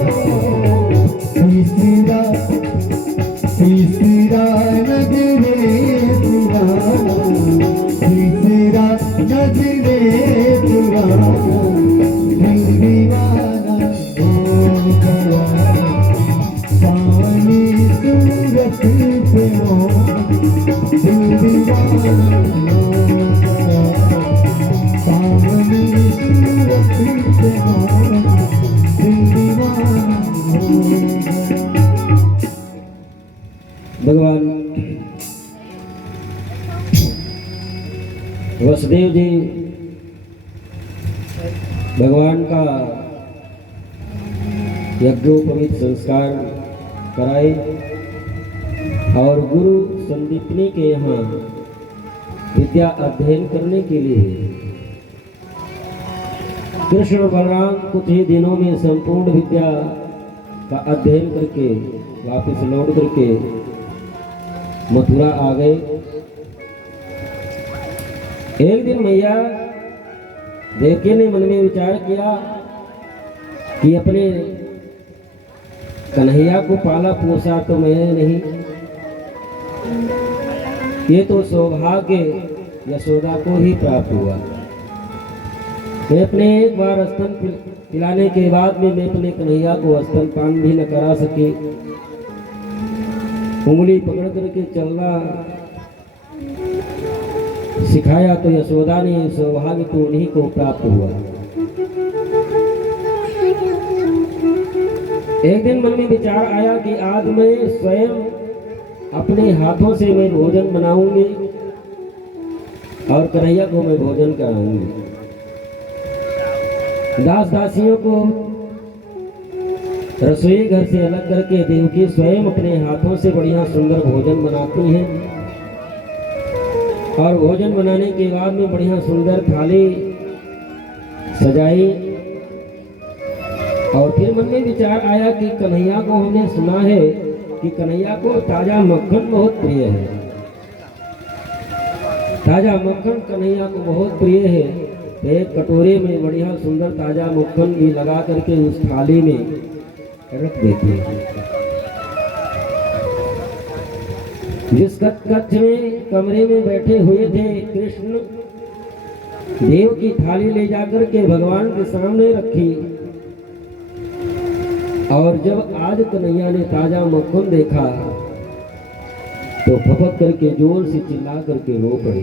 तीसरा तीसरा नजरे दीवाना, तीसरा नजरे दीवाना, दिल दीवाना हो गया। सावली सूरती पे मोहन, दिल दीवाना हो गया। सावली सूरती पे मोहन, दिल दीवाना हो गया। भगवान वसुदेव जी भगवान का यज्ञोपवीत संस्कार कराए और गुरु संदीपनी के यहाँ विद्या अध्ययन करने के लिए कृष्ण और बलराम कुछ ही दिनों में संपूर्ण विद्या का अध्ययन करके वापस लौट करके मथुरा आ गए। एक दिन मैया देवकी ने मन में विचार किया कि अपने कन्हैया को पाला पोसा तो मैं नहीं, ये तो सौभाग्य यशोदा को ही प्राप्त हुआ। मैं अपने एक बार स्तन पिलाने के बाद में मैं अपने कन्हैया को स्तनपान भी न करा सके, उंगली पकड़ करके चलना सिखाया तो यशोदा ने सौभाग्य तो उन्हीं को प्राप्त हुआ। एक दिन मन में विचार आया कि आज मैं स्वयं अपने हाथों से मैं भोजन बनाऊंगी और कन्हैया को मैं भोजन कराऊंगी। दास दासियों को रसोई घर से अलग करके देवकी स्वयं अपने हाथों से बढ़िया सुंदर भोजन बनाती हैं और भोजन बनाने के बाद में बढ़िया सुंदर थाली सजाई। और फिर मन में विचार आया कि कन्हैया को हमने सुना है कि कन्हैया को ताजा मक्खन बहुत प्रिय है, ताजा मक्खन कन्हैया को बहुत प्रिय है। एक कटोरे में बढ़िया सुंदर ताजा मक्खन भी लगा करके उस थाली में रख देती है। जिस कक्ष में कमरे में बैठे हुए थे कृष्ण, देव की थाली ले जाकर के भगवान के सामने रखी, और जब आज कन्हैया ने ताजा मक्खन देखा तो फपक करके जोर से चिल्ला करके रो पड़े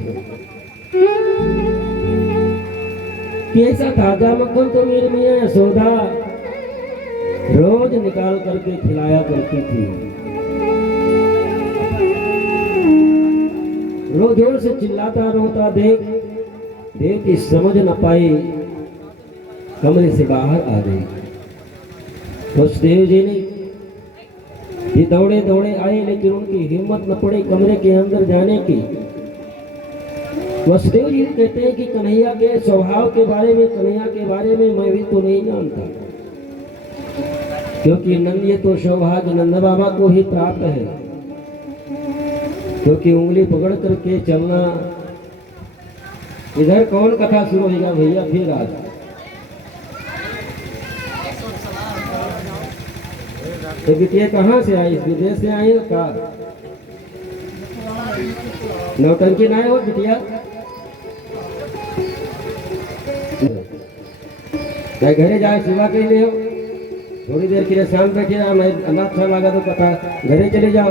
कि ऐसा ताजा मक्खन तो मेरी मियां यशोदा रोज निकाल करके खिलाया करती थी। रो जोर से चिल्लाता रोता देख देव की समझ न पाई, कमरे से बाहर आ गई। वसुदेव जी ने ये दौड़े दौड़े आए, लेकिन उनकी हिम्मत न पड़ी कमरे के अंदर जाने की। वसुदेव जी कहते हैं कि कन्हैया के स्वभाव के बारे में, कन्हैया के बारे में मैं भी तो नहीं जानता, क्योंकि नंद ये तो सौभाग्य नंद बाबा को ही प्राप्त है, क्योंकि उंगली पकड़ करके चलना। इधर कौन कथा शुरू होगा भैया फिर आज? तो बिटिया कहाँ से आई? विदेश से आई का? नौटंकी ना हो बिटिया, मैं घरे जाए सेवा के लिए हो, थोड़ी देर के लिए शांत बैठे रहा, मैं अच्छा लगा तो कथा घरे चले जाओ।